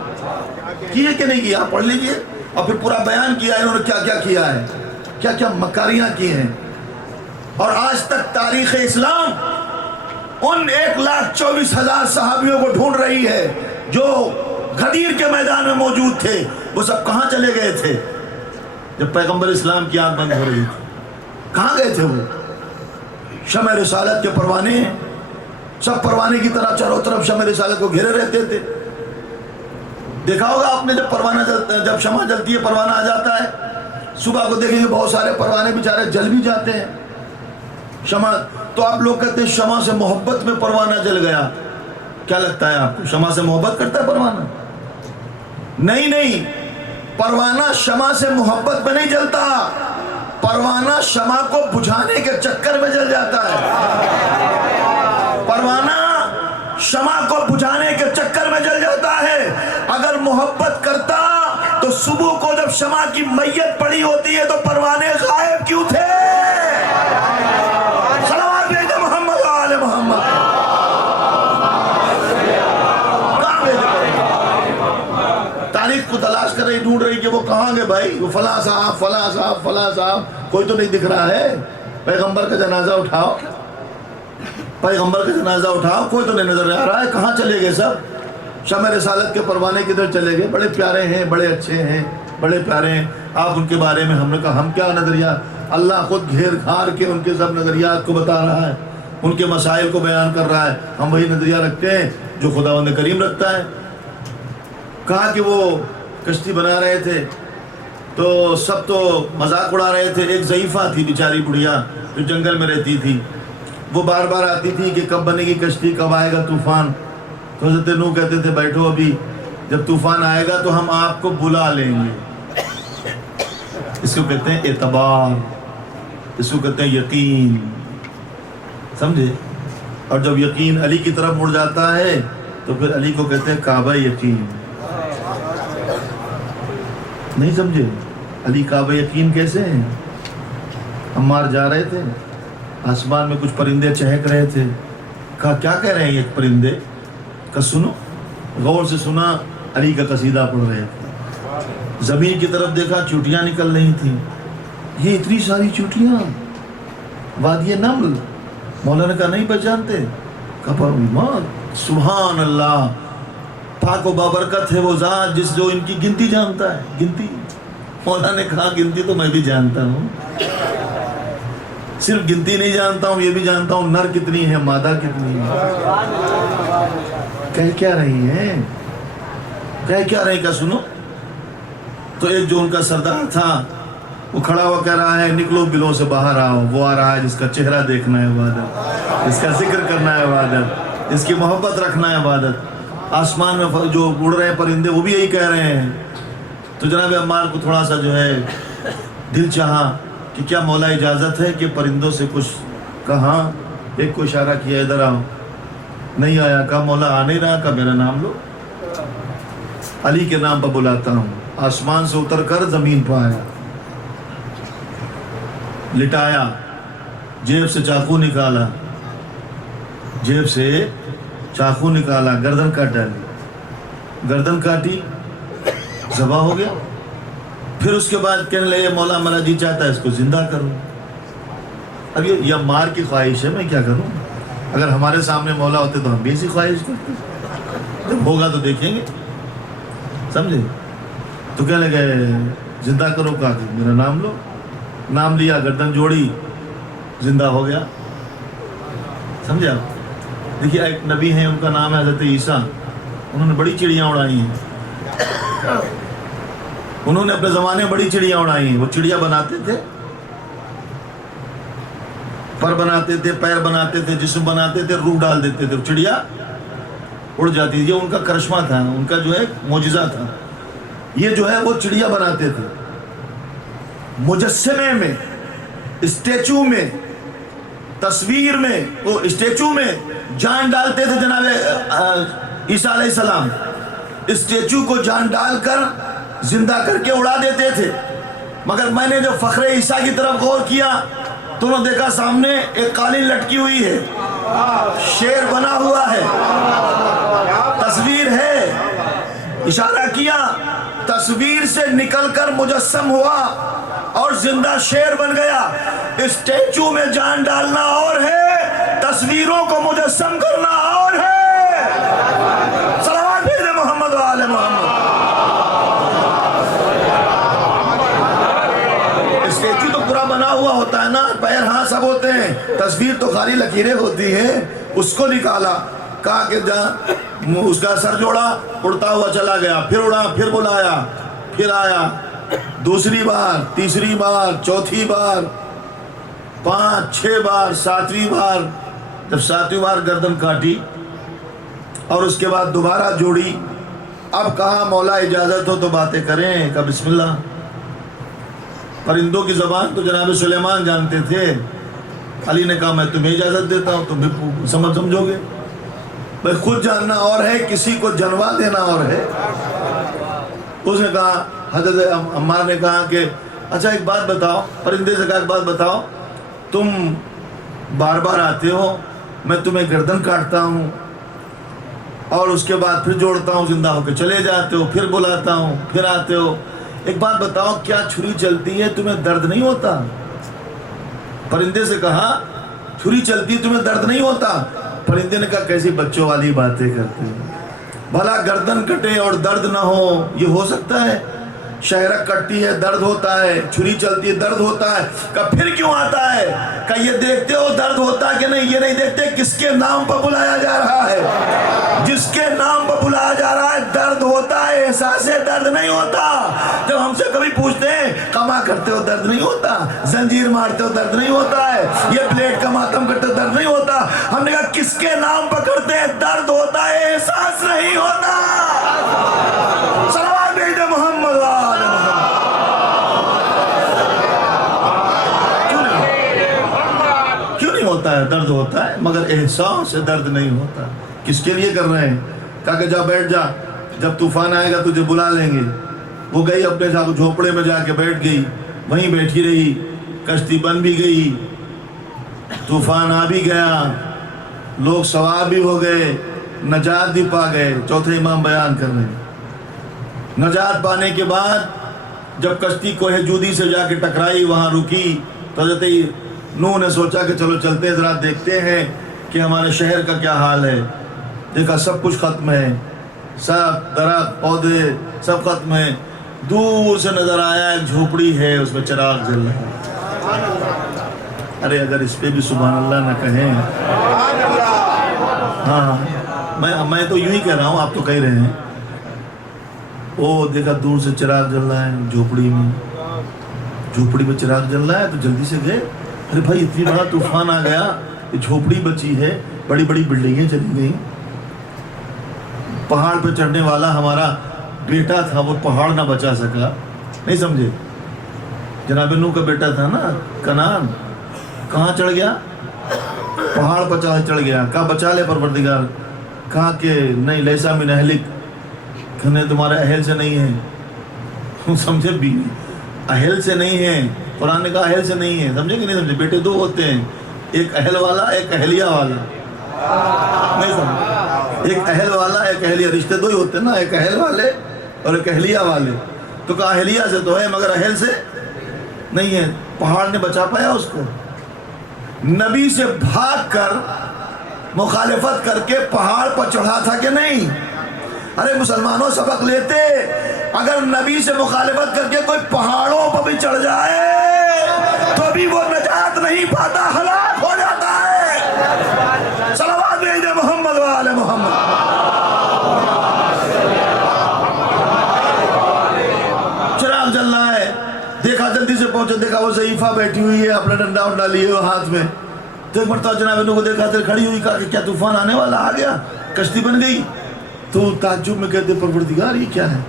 کی ہے کہ نہیں کی؟ آپ پڑھ لیجئے. اور پھر پورا بیان کیا ہے انہوں نے کیا کیا کیا ہے، کیا کیا مکاریاں کی ہیں. اور آج تک تاریخ اسلام ان 1,24,000 صحابیوں کو ڈھونڈ رہی ہے جو غدیر کے میدان میں موجود تھے. وہ سب کہاں چلے گئے تھے جب پیغمبر اسلام کی آنکھ بند ہو رہی تھی؟ کہاں گئے تھے وہ؟ شمع رسالت کے پروانے ہیں، سب پروانے کی طرح چاروں طرف شمع رسالت کو گھیرے رہتے تھے. دیکھا ہوگا آپ نے جب شمع جلتی ہے پروانہ آ جاتا ہے. صبح کو دیکھیں گے بہت سارے پروانے بیچارے جل بھی جاتے ہیں. شمع تو آپ لوگ کہتے ہیں شمع سے محبت میں پروانہ جل گیا. کیا لگتا ہے آپ کو شمع سے محبت کرتا ہے پروانہ؟ نہیں، پروانہ شمع سے محبت میں نہیں جلتا، پروانہ شمع کو بجھانے کے چکر میں جل جاتا ہے. پروانہ شمع کو بجھانے کے چکر میں جل جاتا ہے. اگر محبت کرتا تو صبح کو جب شمع کی میت پڑی ہوتی ہے تو پروانے غائب کیوں تھے؟ صلوات بھیجئے محمد و آل محمد. تاریخ کو تلاش کر رہی، ڈھونڈ رہی کہ وہ کہاں گئے بھائی. وہ فلاں صاحب فلاں صاحب فلاں صاحب، کوئی تو نہیں دکھ رہا ہے. پیغمبر کا جنازہ اٹھاؤ، پیغمبر کا جنازہ اٹھاؤ، کوئی تو نہیں نظر آ رہا ہے. کہاں چلے گئے سب؟ شمع رسالت کے پروانے کدھر چلے گئے؟ بڑے پیارے ہیں، بڑے اچھے ہیں، بڑے پیارے ہیں. آپ ان کے بارے میں ہم نے کہا ہم کیا نظریہ؟ اللہ خود گھیر گھار کے ان کے سب نظریات کو بتا رہا ہے، ان کے مسائل کو بیان کر رہا ہے. ہم وہی نظریہ رکھتے ہیں جو خداوند کریم رکھتا ہے. کہا کہ وہ کشتی بنا رہے تھے تو سب تو مذاق اڑا رہے تھے. ایک ضعیفہ تھی بیچاری بڑھیا جو جنگل میں رہتی تھی، وہ بار بار آتی تھی کہ کب بنے گی کشتی، کب آئے گا طوفان. تو حضرت نوح کہتے تھے بیٹھو ابھی، جب طوفان آئے گا تو ہم آپ کو بلا لیں گے. اس کو کہتے ہیں اعتبار، اس کو کہتے ہیں یقین. سمجھے؟ اور جب یقین علی کی طرف مڑ جاتا ہے تو پھر علی کو کہتے ہیں کعبہ یقین. نہیں سمجھے؟ علی کعبہ یقین کیسے ہیں؟ عمار جا رہے تھے، آسمان میں کچھ پرندے چہک رہے تھے. کہا کیا کہہ رہے ہیں یہ پرندے؟ کہ سنو. غور سے سنا، علی کا قصیدہ پڑھ رہے تھے. زمین کی طرف دیکھا، چوٹیاں نکل رہی تھیں. یہ اتنی ساری چوٹیاں، وادی نمل. مولانا کا نہیں پہچانتے؟ کہا سبحان اللہ، پاک و بابرکت ہے وہ ذات جس جو ان کی گنتی جانتا ہے. گنتی؟ مولانا نے کہا گنتی تو میں بھی جانتا ہوں، صرف گنتی نہیں جانتا ہوں، یہ بھی جانتا ہوں نر کتنی ہے مادہ کتنی ہے. کہہ کیا رہی ہیں؟ کہہ کیا رہے؟ کیا سنو. تو ایک جو ان کا سردار تھا وہ کھڑا ہوا کہہ رہا ہے نکلو بلوں سے باہر آؤ. وہ آ رہا ہے جس کا چہرہ دیکھنا ہے عبادت، جس کا ذکر کرنا ہے عبادت، جس کی محبت رکھنا ہے عبادت. آسمان میں جو اڑ رہے ہیں پرندے وہ بھی یہی کہہ رہے ہیں. تو جناب عمار کو تھوڑا سا جو ہے دل چاہا کہ کیا مولا اجازت ہے کہ پرندوں سے کچھ کہا. ایک کو اشارہ کیا ادھر آؤ. نہیں آیا. کہا مولا آ نہیں رہا. کہا میرا نام لو، علی کے نام پر بلاتا ہوں. آسمان سے اتر کر زمین پہ آیا، لٹایا، جیب سے چاقو نکالا، جیب سے چاقو نکالا، گردن کاٹ ڈالی. گردن کاٹی، ذبح ہو گیا. پھر اس کے بعد کہنے لگے مولا میرا جی چاہتا ہے اس کو زندہ کروں. اب یہ مار کی خواہش ہے، میں کیا کروں؟ اگر ہمارے سامنے مولا ہوتے تو ہم بھی ایسی خواہش کرتے. جب ہوگا تو دیکھیں گے. سمجھے؟ تو کہنے لگے زندہ کرو. کہا کہ میرا نام لو. نام لیا، گردن جوڑی، زندہ ہو گیا. سمجھا؟ دیکھیے ایک نبی ہیں، ان کا نام ہے حضرت عیسیٰ. انہوں نے بڑی چڑیاں اڑائی ہیں. انہوں نے اپنے زمانے میں بڑی چڑیاں اڑائی ہیں. وہ چڑیا بناتے تھے، پر بناتے تھے، پیر بناتے تھے، جسم بناتے تھے، روح ڈال دیتے تھے، چڑیا اڑ جاتی تھی. یہ ان کا کرشمہ تھا، ان کا جو ہے معجزہ تھا. یہ جو ہے وہ چڑیا بناتے تھے، مجسمے میں، اسٹیچو میں، تصویر میں. وہ اسٹیچو میں جان ڈالتے تھے جناب عیسیٰ علیہ السلام. اسٹیچو کو جان ڈال کر زندہ کر کے اڑا دیتے تھے. مگر میں نے جو فخر عیسیٰ کی طرف غور کیا تو انہوں نے دیکھا سامنے ایک قالین لٹکی ہوئی ہے، شیر بنا ہوا ہے، تصویر ہے. اشارہ کیا، تصویر سے نکل کر مجسم ہوا اور زندہ شیر بن گیا. اسٹیچو میں جان ڈالنا اور ہے، تصویروں کو مجسم کرنا اور ہے. صلوات بھیجیں محمد و آل محمد. اسٹیچو تو پورا بنا ہوا ہوتا ہے نا، پیر ہاں سب ہوتے ہیں، تصویر تو خالی لکیریں ہوتی ہیں. اس کو نکالا، کہا کہ جا، اس کا سر جوڑا، اڑتا ہوا چلا گیا. پھر اڑا، پھر بلایا، پھر آیا. دوسری بار، تیسری بار، چوتھی بار، 5 6 بار، 7ویں بار. جب 7ویں بار گردن کاٹی اور اس کے بعد دوبارہ جوڑی. اب کہا مولا اجازت ہو تو باتیں کریں. کہ بسم اللہ. پرندوں کی زبان تو جناب سلیمان جانتے تھے. علی نے کہا میں تمہیں اجازت دیتا ہوں، تم بھی سمجھو گے. بھائی خود جاننا اور ہے، کسی کو جنوا دینا اور ہے. اس نے کہا، حضرت عمار نے کہا کہ اچھا ایک بات بتاؤ. پرندے سے کہا ایک بات بتاؤ، تم بار بار آتے ہو، میں تمہیں گردن کاٹتا ہوں اور اس کے بعد پھر جوڑتا ہوں، زندہ ہو کے چلے جاتے ہو، پھر بلاتا ہوں، پھر آتے ہو. ایک بات بتاؤ، کیا چھری چلتی ہے تمہیں درد نہیں ہوتا؟ پرندے سے کہا چھری چلتی ہے تمہیں درد نہیں ہوتا؟ پرندے نے کہا کیسی بچوں والی باتیں کرتے ہیں، بھلا گردن کٹے اور درد نہ ہو، یہ ہو سکتا ہے؟ شہرک کٹتی ہے درد ہوتا ہے، چھری چلتی ہے درد ہوتا ہے. کہ پھر کیوں آتا ہے؟ کہ یہ دیکھتے ہو درد ہوتا کہ نہیں؟ یہ نہیں دیکھتے کس کے نام پر بلایا جا رہا ہے. جس کے نام پر بلایا جا رہا ہے درد ہوتا ہے، احساس درد نہیں ہوتا. جب ہم سے کبھی پوچھتے ہیں کما کرتے ہو درد نہیں ہوتا، زنجیر مارتے ہو درد نہیں ہوتا ہے، یہ پلیٹ کا ماتم کرتے ہو درد نہیں ہوتا، ہم نے کہا کس کے نام پر کرتے ہیں درد ہوتا ہے، احساس نہیں ہوتا. صلوات بھیجیں محمد و آل محمد. کیوں نہیں ہوتا ہے؟ درد ہوتا ہوتا ہے مگر احساس سے درد نہیں ہوتا. کس کے لیے کر رہے ہیں؟ کہا کہ جا بیٹھ جا، جب طوفان آئے گا تجھے بلا لیں گے. وہ گئی اپنے جھوپڑے میں جا کے بیٹھ گئی، وہیں بیٹھی رہی. کشتی بن بھی گئی، طوفان آ بھی گیا، لوگ سوار بھی ہو گئے، نجات بھی پا گئے. چوتھے امام بیان کر رہے ہیں. نجات پانے کے بعد جب کشتی کوہ جودی سے جا کے ٹکرائی، وہاں رکی، تو حضرت نوح نے سوچا کہ چلو چلتے ہیں، ذرا دیکھتے ہیں کہ ہمارے شہر کا کیا حال ہے. دیکھا سب کچھ ختم ہے، سب درخت پودے سب ختم ہے. دور سے نظر آیا ایک جھوپڑی ہے، اس میں چراغ جل رہا ہے. ارے اگر اس پہ بھی سبحان اللہ نہ کہیں. ہاں میں تو یوں ہی کہہ رہا ہوں، آپ تو کہہ رہے ہیں. وہ دیکھا دور سے چراغ جل رہا ہے جھوپڑی میں چراغ جل رہا ہے. تو جلدی سے گئے. ارے بھائی اتنی بڑا طوفان آ گیا، یہ جھوپڑی بچی ہے، بڑی بڑی بلڈنگیں چلی گئیں. پہاڑ پہ چڑھنے والا ہمارا بیٹا تھا، وہ پہاڑ نہ بچا سکا. نہیں سمجھے؟ جناب نوح کا بیٹا تھا نا کنعان، کہاں چڑھ گیا؟ پہاڑ پر چڑھ گیا. کہا بچا لے پروردگار. کہا کہ نہیں، لیسا من اہلک، کہنے تمہارے اہل سے نہیں ہے. سمجھے؟ بیوی اہل سے نہیں ہے. قرآن نے کہا اہل سے نہیں ہے. سمجھے کہ نہیں سمجھے؟ بیٹے دو ہوتے ہیں، ایک اہل والا ایک اہلیہ والا. نہیں سمجھے؟ ایک اہل والا ایک اہلیہ، رشتے دو ہی ہوتے ہیں نا، ایک اہل والے اور ایک اہلیہ والے. تو کہا اہلیہ سے تو ہے مگر اہل سے نہیں ہے. پہاڑ نے بچا پایا اس کو. نبی سے بھاگ کر مخالفت کر کے پہاڑ پر چڑھا تھا کہ نہیں؟ ارے مسلمانوں سبق لیتے. اگر نبی سے مخالفت کر کے کوئی پہاڑوں پر بھی چڑھ جائے تو بھی وہ نجات نہیں پاتا، ہلاک ہو جاتا ہے. صلوات بھیج دے محمد و آل محمد. چراغ جل رہا ہے. دیکھا جلدی سے پہنچے، دیکھا وہ ضعیفہ بیٹھی ہوئی ہے اپنا ڈنڈا ونڈا لیے ہوئے ہاتھ میں. تو ایک مرتبہ جناب نوح کو دیکھا تو کھڑی ہوئی. کہا کہ کیا طوفان آنے والا آ گیا؟ کشتی بن گئی. تو تعجب میں کہتے پروردگار یہ کیا ہے؟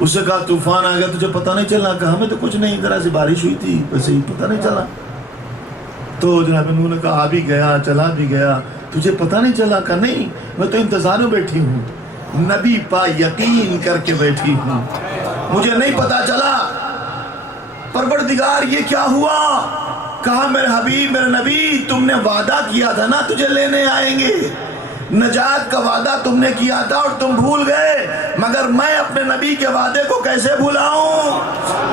اس سے کہا طوفان آ گیا، تجھے پتہ نہیں چلا؟ کہا ہمیں تو کچھ نہیں، ذرا سی بارش ہوئی تھی، ویسے ہی پتہ نہیں چلا. تو جناب نوح نے کہا آ بھی گیا چلا بھی گیا، تجھے پتہ نہیں چلا؟ کہا نہیں، میں تو انتظار میں بیٹھی ہوں، نبی پا یقین کر کے بیٹھی ہوں، مجھے نہیں پتہ چلا. پروردگار یہ کیا ہوا؟ کہا میرے حبیب میرے نبی، تم نے وعدہ کیا تھا نا تجھے لینے آئیں گے، نجات کا وعدہ تم نے کیا تھا اور تم بھول گئے. مگر میں اپنے نبی کے وعدے کو کیسے بھولاؤں؟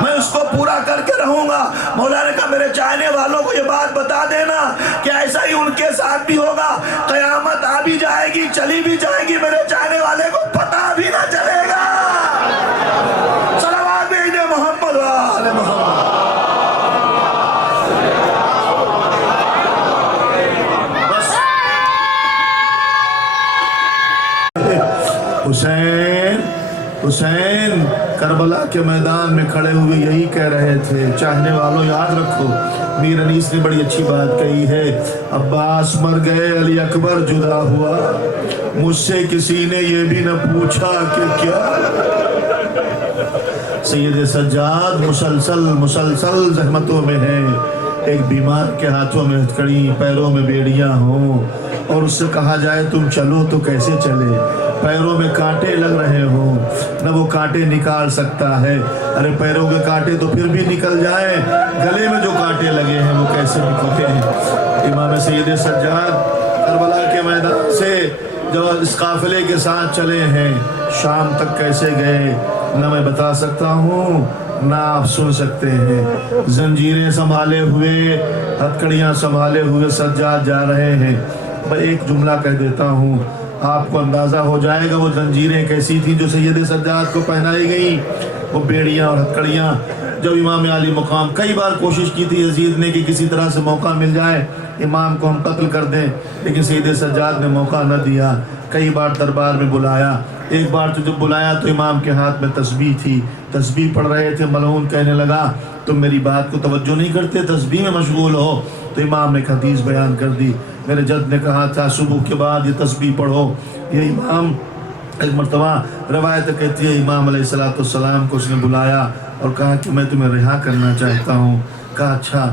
میں اس کو پورا کر کے رہوں گا. مولا نے کہا میرے چاہنے والوں کو یہ بات بتا دینا کہ ایسا ہی ان کے ساتھ بھی ہوگا. قیامت آ بھی جائے گی، چلی بھی جائے گی، میرے چاہنے والے کو پتہ بھی نہ چلے گا. صلوات بھیج دے محمد و آل محمد. حسین کربلا کے میدان میں کھڑے ہوئے یہی کہہ رہے تھے. چاہنے والوں یاد رکھو، میر انیس نے بڑی اچھی بات کہی ہے. عباس مر گئے، علی اکبر جدا ہوا، مجھ سے کسی نے یہ بھی نہ پوچھا کہ کیا. سید سجاد مسلسل زحمتوں میں ہیں. ایک بیمار کے ہاتھوں میں ہتھکڑی، پیروں میں بیڑیاں ہوں، اور اس سے کہا جائے تم چلو تو کیسے چلے؟ پیروں میں کانٹے لگ رہے ہوں، نہ وہ کانٹے نکال سکتا ہے. ارے پیروں کے کانٹے تو پھر بھی نکل جائیں، گلے میں جو کانٹے لگے ہیں وہ کیسے نکلتے ہیں؟ امام سید سجاد کربلا کے میدان سے جب اس قافلے کے ساتھ چلے ہیں، شام تک کیسے گئے نہ میں بتا سکتا ہوں نہ آپ سن سکتے ہیں. زنجیریں سنبھالے ہوئے، ہتھکڑیاں سنبھالے ہوئے سجاد جا رہے ہیں. میں ایک جملہ کہہ دیتا ہوں، آپ کو اندازہ ہو جائے گا وہ زنجیریں کیسی تھیں جو سید سجاد کو پہنائی گئیں. وہ بیڑیاں اور ہتھکڑیاں جب امام علی مقام کئی بار کوشش کی تھی یزید نے کہ کسی طرح سے موقع مل جائے امام کو ہم قتل کر دیں، لیکن سید سجاد نے موقع نہ دیا. کئی بار دربار میں بلایا. ایک بار تو جب بلایا تو امام کے ہاتھ میں تسبیح تھی، تسبیح پڑھ رہے تھے. ملعون کہنے لگا تم میری بات کو توجہ نہیں کرتے، تسبیح میں مشغول ہو. تو امام نے ایک حدیث بیان کر دی. میرے جد نے کہا تھا صبح کے بعد یہ تسبیح پڑھو. یہ امام ایک مرتبہ روایت کہتی ہے امام علیہ السلام کو اس نے بلایا اور کہا کہ میں تمہیں رہا کرنا چاہتا ہوں. کہا اچھا.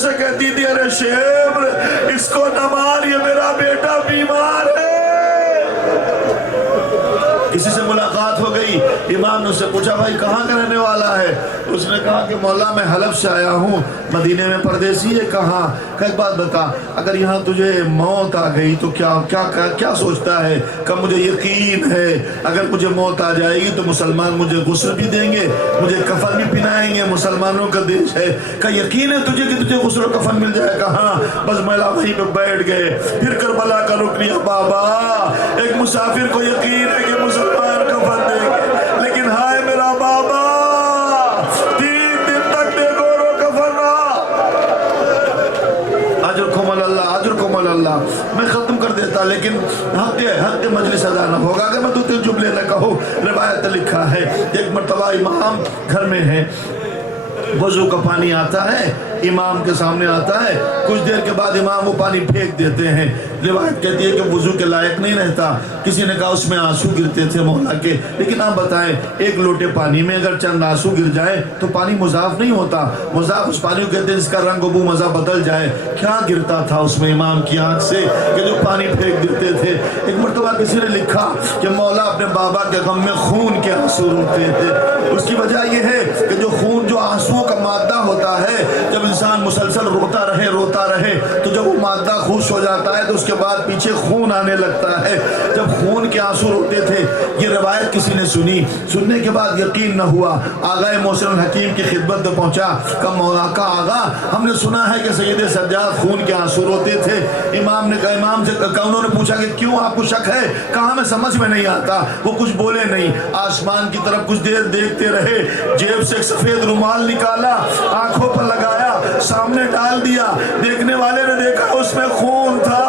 سے کہتی تھی ارے شیب اس کو نہ مار یہ میرا بیٹا بیمار ہے۔ کسی سے ملاقات ہو گئی، امام نے اس سے پوچھا بھائی کہاں کا رہنے والا ہے؟ اس نے کہا کہ مولا میں حلب سے آیا ہوں، مدینے میں پردیسی ہے۔ کہاں؟ کہ ایک بات بتا، اگر یہاں تجھے موت آ گئی تو کیا سوچتا ہے؟ کہ مجھے یقین ہے اگر مجھے موت آ جائے گی تو مسلمان مجھے غسل بھی دیں گے، مجھے کفن بھی پہنائیں گے، مسلمانوں کا دیش ہے۔ کہ یقین ہے تجھے کہ تجھے غسل و کفن مل جائے گا؟ ہاں۔ بس مولا وہیں پہ بیٹھ گئے۔ پھر کربلا کا رک لیا۔ بابا ایک مسافر کو یقین ہے کہ مسلمان کفن دیں گے، لیکن ہائے میرا بابا 3 دن تک بے گور و کفن رہا۔ اجرکم اللہ، اجرکم اللہ۔ میں ختم کر دیتا لیکن حق مجلس ادا نہ ہوگا اگر میں 2-3 جملے نہ کہوں۔ روایت لکھا ہے ایک مرتبہ امام گھر میں ہے، وضو کا پانی آتا ہے، امام کے سامنے آتا ہے، کچھ دیر کے بعد امام وہ پانی پھینک دیتے ہیں۔ روایت کہتی ہے کہ وضو کے لائق نہیں رہتا۔ کسی نے کہا اس میں آنسو گرتے تھے مولا کے، لیکن آپ بتائیں ایک لوٹے پانی میں اگر چند آنسو گر جائے تو پانی مضاف نہیں ہوتا۔ مضاف اس پانی کو کہتے ہیں جس کا رنگ و بو مزہ بدل جائے۔ کیا گرتا تھا اس میں امام کی آنکھ سے کہ جو پانی پھینک دیتے تھے؟ ایک مرتبہ کسی نے لکھا کہ مولا اپنے بابا کے غم میں خون کے آنسو روتے تھے۔ اس کی وجہ یہ ہے کہ جو خون جو آنسوؤں کا مادہ ہوتا ہے، جب انسان مسلسل روتا رہے تو جب وہ مادہ خوش ہو جاتا ہے تو اس کے بعد پیچھے خون آنے لگتا ہے۔ جب خون کے آنسو روتے تھے، یہ روایت کسی نے سنی، سننے کے بعد یقین نہ ہوا، آغا محسن الحکیم کی خدمت میں پہنچا کہ مولا کا آغا ہم نے سنا ہے کہ سید سجاد خون کے آنسو روتے تھے۔ امام سے انہوں نے پوچھا کہ کیوں آپ کو شک ہے؟ کہا میں سمجھ میں نہیں آتا۔ وہ کچھ بولے نہیں، آسمان کی طرف کچھ دیر دیکھتے رہے، جیب سے ایک سفید رومال نکالا، آنکھوں پر لگایا، سامنے ڈال دیا۔ دیکھنے والے نے دیکھا اس میں خون تھا۔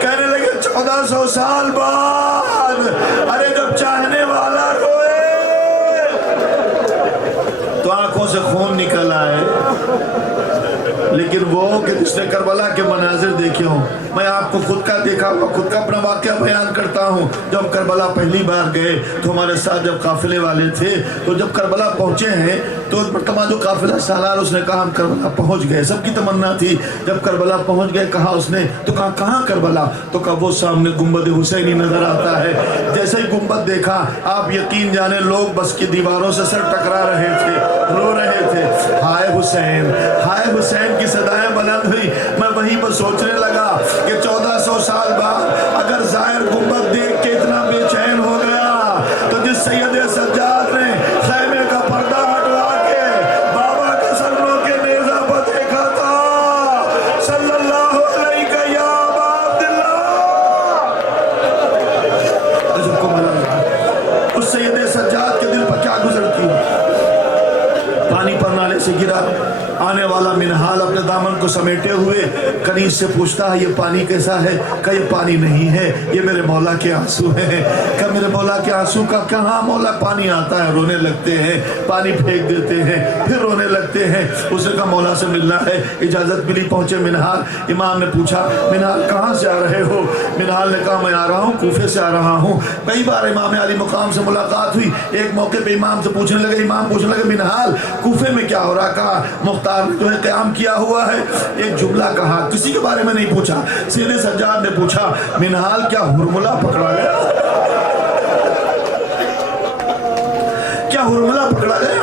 کہنے لگے 1400 سال بعد ارے جب چاہنے والا روئے تو آنکھوں سے خون نکل آئے۔ لیکن وہ کہ جس نے کربلا کے مناظر دیکھے ہوں، میں آپ کو خود کا دیکھا ہوا، خود کا اپنا واقعہ بیان کرتا ہوں۔ جب کربلا پہلی بار گئے تو ہمارے ساتھ جب قافلے والے تھے تو جب کربلا پہنچے ہیں تو مرتبہ جو قافلہ سالار اس نے کہا ہم کربلا پہنچ گئے، سب کی تمنا تھی۔ جب کربلا پہنچ گئے کہا اس نے تو کہا کہاں کربلا؟ تو کہا وہ سامنے گنبد حسینی نظر آتا ہے۔ جیسے ہی گنبد دیکھا آپ یقین جانے لوگ بس کی دیواروں سے سر ٹکرا رہے تھے، رو رہے تھے، ہائے حسین، ہائے حسین کی صدائیں بلند ہوئی۔ میں وہیں پر سوچنے لگا کہ 1400 سال بعد اگر ظاہر گنبد دیکھ کے اتنا بے چین ہو گیا تو جس سید سجاد نے خیمے کا پردہ ہٹوا کے بابا کے سروں کے نیزہ پر دیکھا تھا، صلی اللہ علیہ یا ابا عبداللہ، عجبکم اللہ، اس سید سجاد کے دل پر کیا گزرتی؟ پانی پر نالے سے گرا، آنے والا منحال اپنے دامن کو سمیٹے ہوئے کنیز سے پوچھتا ہے یہ پانی کیسا ہے؟ کہ یہ پانی نہیں ہے، یہ میرے مولا کے آنسو ہیں۔ کہ میرے مولا کے آنسو کا کہاں مولا؟ پانی آتا ہے رونے لگتے ہیں، پانی پھینک دیتے ہیں، پھر رونے لگتے ہیں۔ اس نے کہا مولا سے ملنا ہے، اجازت ملی، پہنچے منحال۔ امام نے پوچھا منحال کہاں سے آ رہے ہو؟ منحال نے کہا میں آ رہا ہوں کوفے سے آ رہا ہوں۔ کئی بار امام علی مقام سے ملاقات ہوئی، ایک موقع پہ امام سے پوچھنے لگے، امام پوچھنے لگے منحال کوفے میں کیا ہو رہا؟ کہا مختار نے جو ہے قیام کیا ہوا ہے۔ ایک جملہ کہا، کسی کے بارے میں نہیں پوچھا، سید سجاد نے پوچھا منحال کیا ہرملہ پکڑا گیا؟ کیا ہرملہ پکڑا گیا؟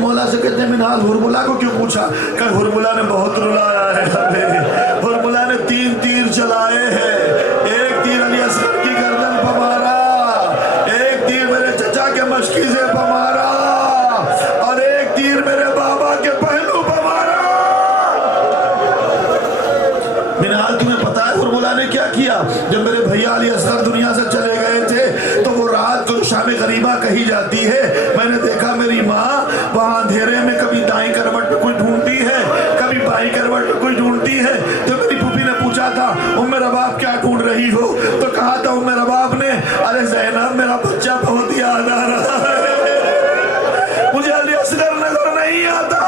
مولا سے کہتے ہیں منحال ہرملہ کو کیوں پوچھا؟ کہ ہرملہ نے بہت رلایا ہے ہمیں، ہرملہ نے 3 تیر چلائے ہیں، ایک تیر علی اصغر کی گردن پر مارا، ایک تیر میرے چچا کے مشکی سے پر مارا، اور ایک تیر میرے بابا کے پہلو پر مارا۔ منحال تمہیں پتا ہے ہرملہ نے کیا کیا؟ جب میرے بھیا علی اصغر دنیا سے چلے گئے تھے تو وہ رات کو شام غریبہ کہی جاتی ہے، میں نے دیکھا میری ماں وہاں اندھیرے میں کبھی دائیں کروٹ پہ کوئی ڈھونڈتی ہے، کبھی بائیں کروٹ پہ کوئی ڈھونڈتی ہے۔ تو میری پھوپھی نے پوچھا تھا ام رباب کیا ڈھونڈ رہی ہو؟ تو کہا تھا ام رباب نے ارے زینب میرا بچہ بہت یاد آ رہا ہے، مجھے علی اصغر نظر نہیں آتا۔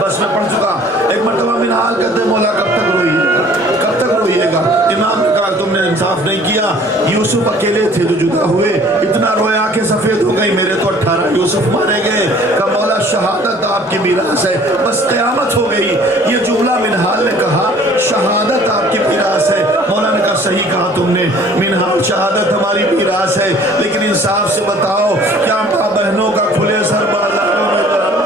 بس میں پڑھ چکا۔ ایک مرتبہ منحال کہتے مولا کب تک روئیے، کب تک روئیے گا؟ امام نے کہا تم نے انصاف نہیں کیا، یوسف اکیلے تھے جو جدا ہوئے، اتنا روئے آنکھیں سفید ہو گئی، میرے تو 18 یوسف مارے گئے۔ کہ مولا شہادت آپ کی میراث ہے. بس قیامت ہو گئی. یہ جملہ منہال نے کہا شہادت آپ کی میراث ہے. مولانا نے کہا صحیح کہا تم نے, منہال شہادت ہماری میراث ہے, لیکن انصاف سے بتاؤ کیا ماں بہنوں کا کھلے سر بازاروں میں جانا,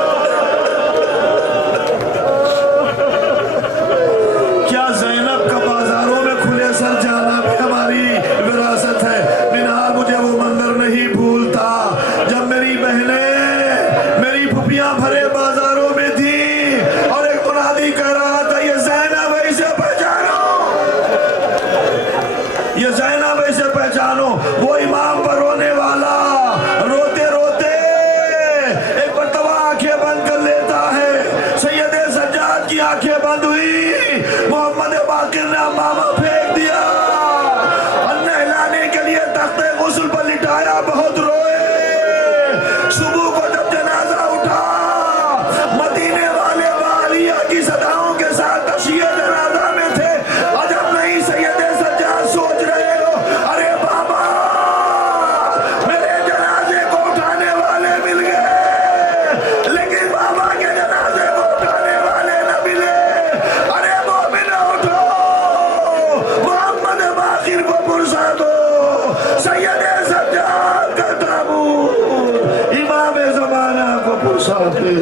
کیا زینب کا بازاروں میں کھلے سر جانا بھی ہماری وراثت ہے؟ منہال مجھے وہ منظر نہیں بھولتا جب میری بہنیں میری پھپھیاں بھرے بازاروں میں تھیں اور ایک منادی کہہ رہا تھا یہ زینب ہے, اسے پہچانو, یہ زینب ہے, اسے پہچانو. وہ امام پر رونے والا روتے روتے ایک مرتبہ آنکھیں بند کر لیتا ہے. سید سجاد کی آنکھیں بند ہوئی, محمد باقر نے امامہ پھینک دیا, نہلانے کے لیے تخت غسل پر لٹایا, بہت روئے. صبح کو جب جنازہ اٹھا مدینے والے والیہ کی صداؤں کے ساتھ تشییع جنازہ میں تھے. عجب نہیں سید سجاد سوچ رہے ہو ارے بابا میرے جنازے کو اٹھانے والے مل گئے, لیکن بابا کے جنازے کو اٹھانے والے نہ ملے. ارے مومن اٹھو, محمد باقر کو پرسا دو, سید سجاد کا تابوت امام زمانہ کو پرسا دے.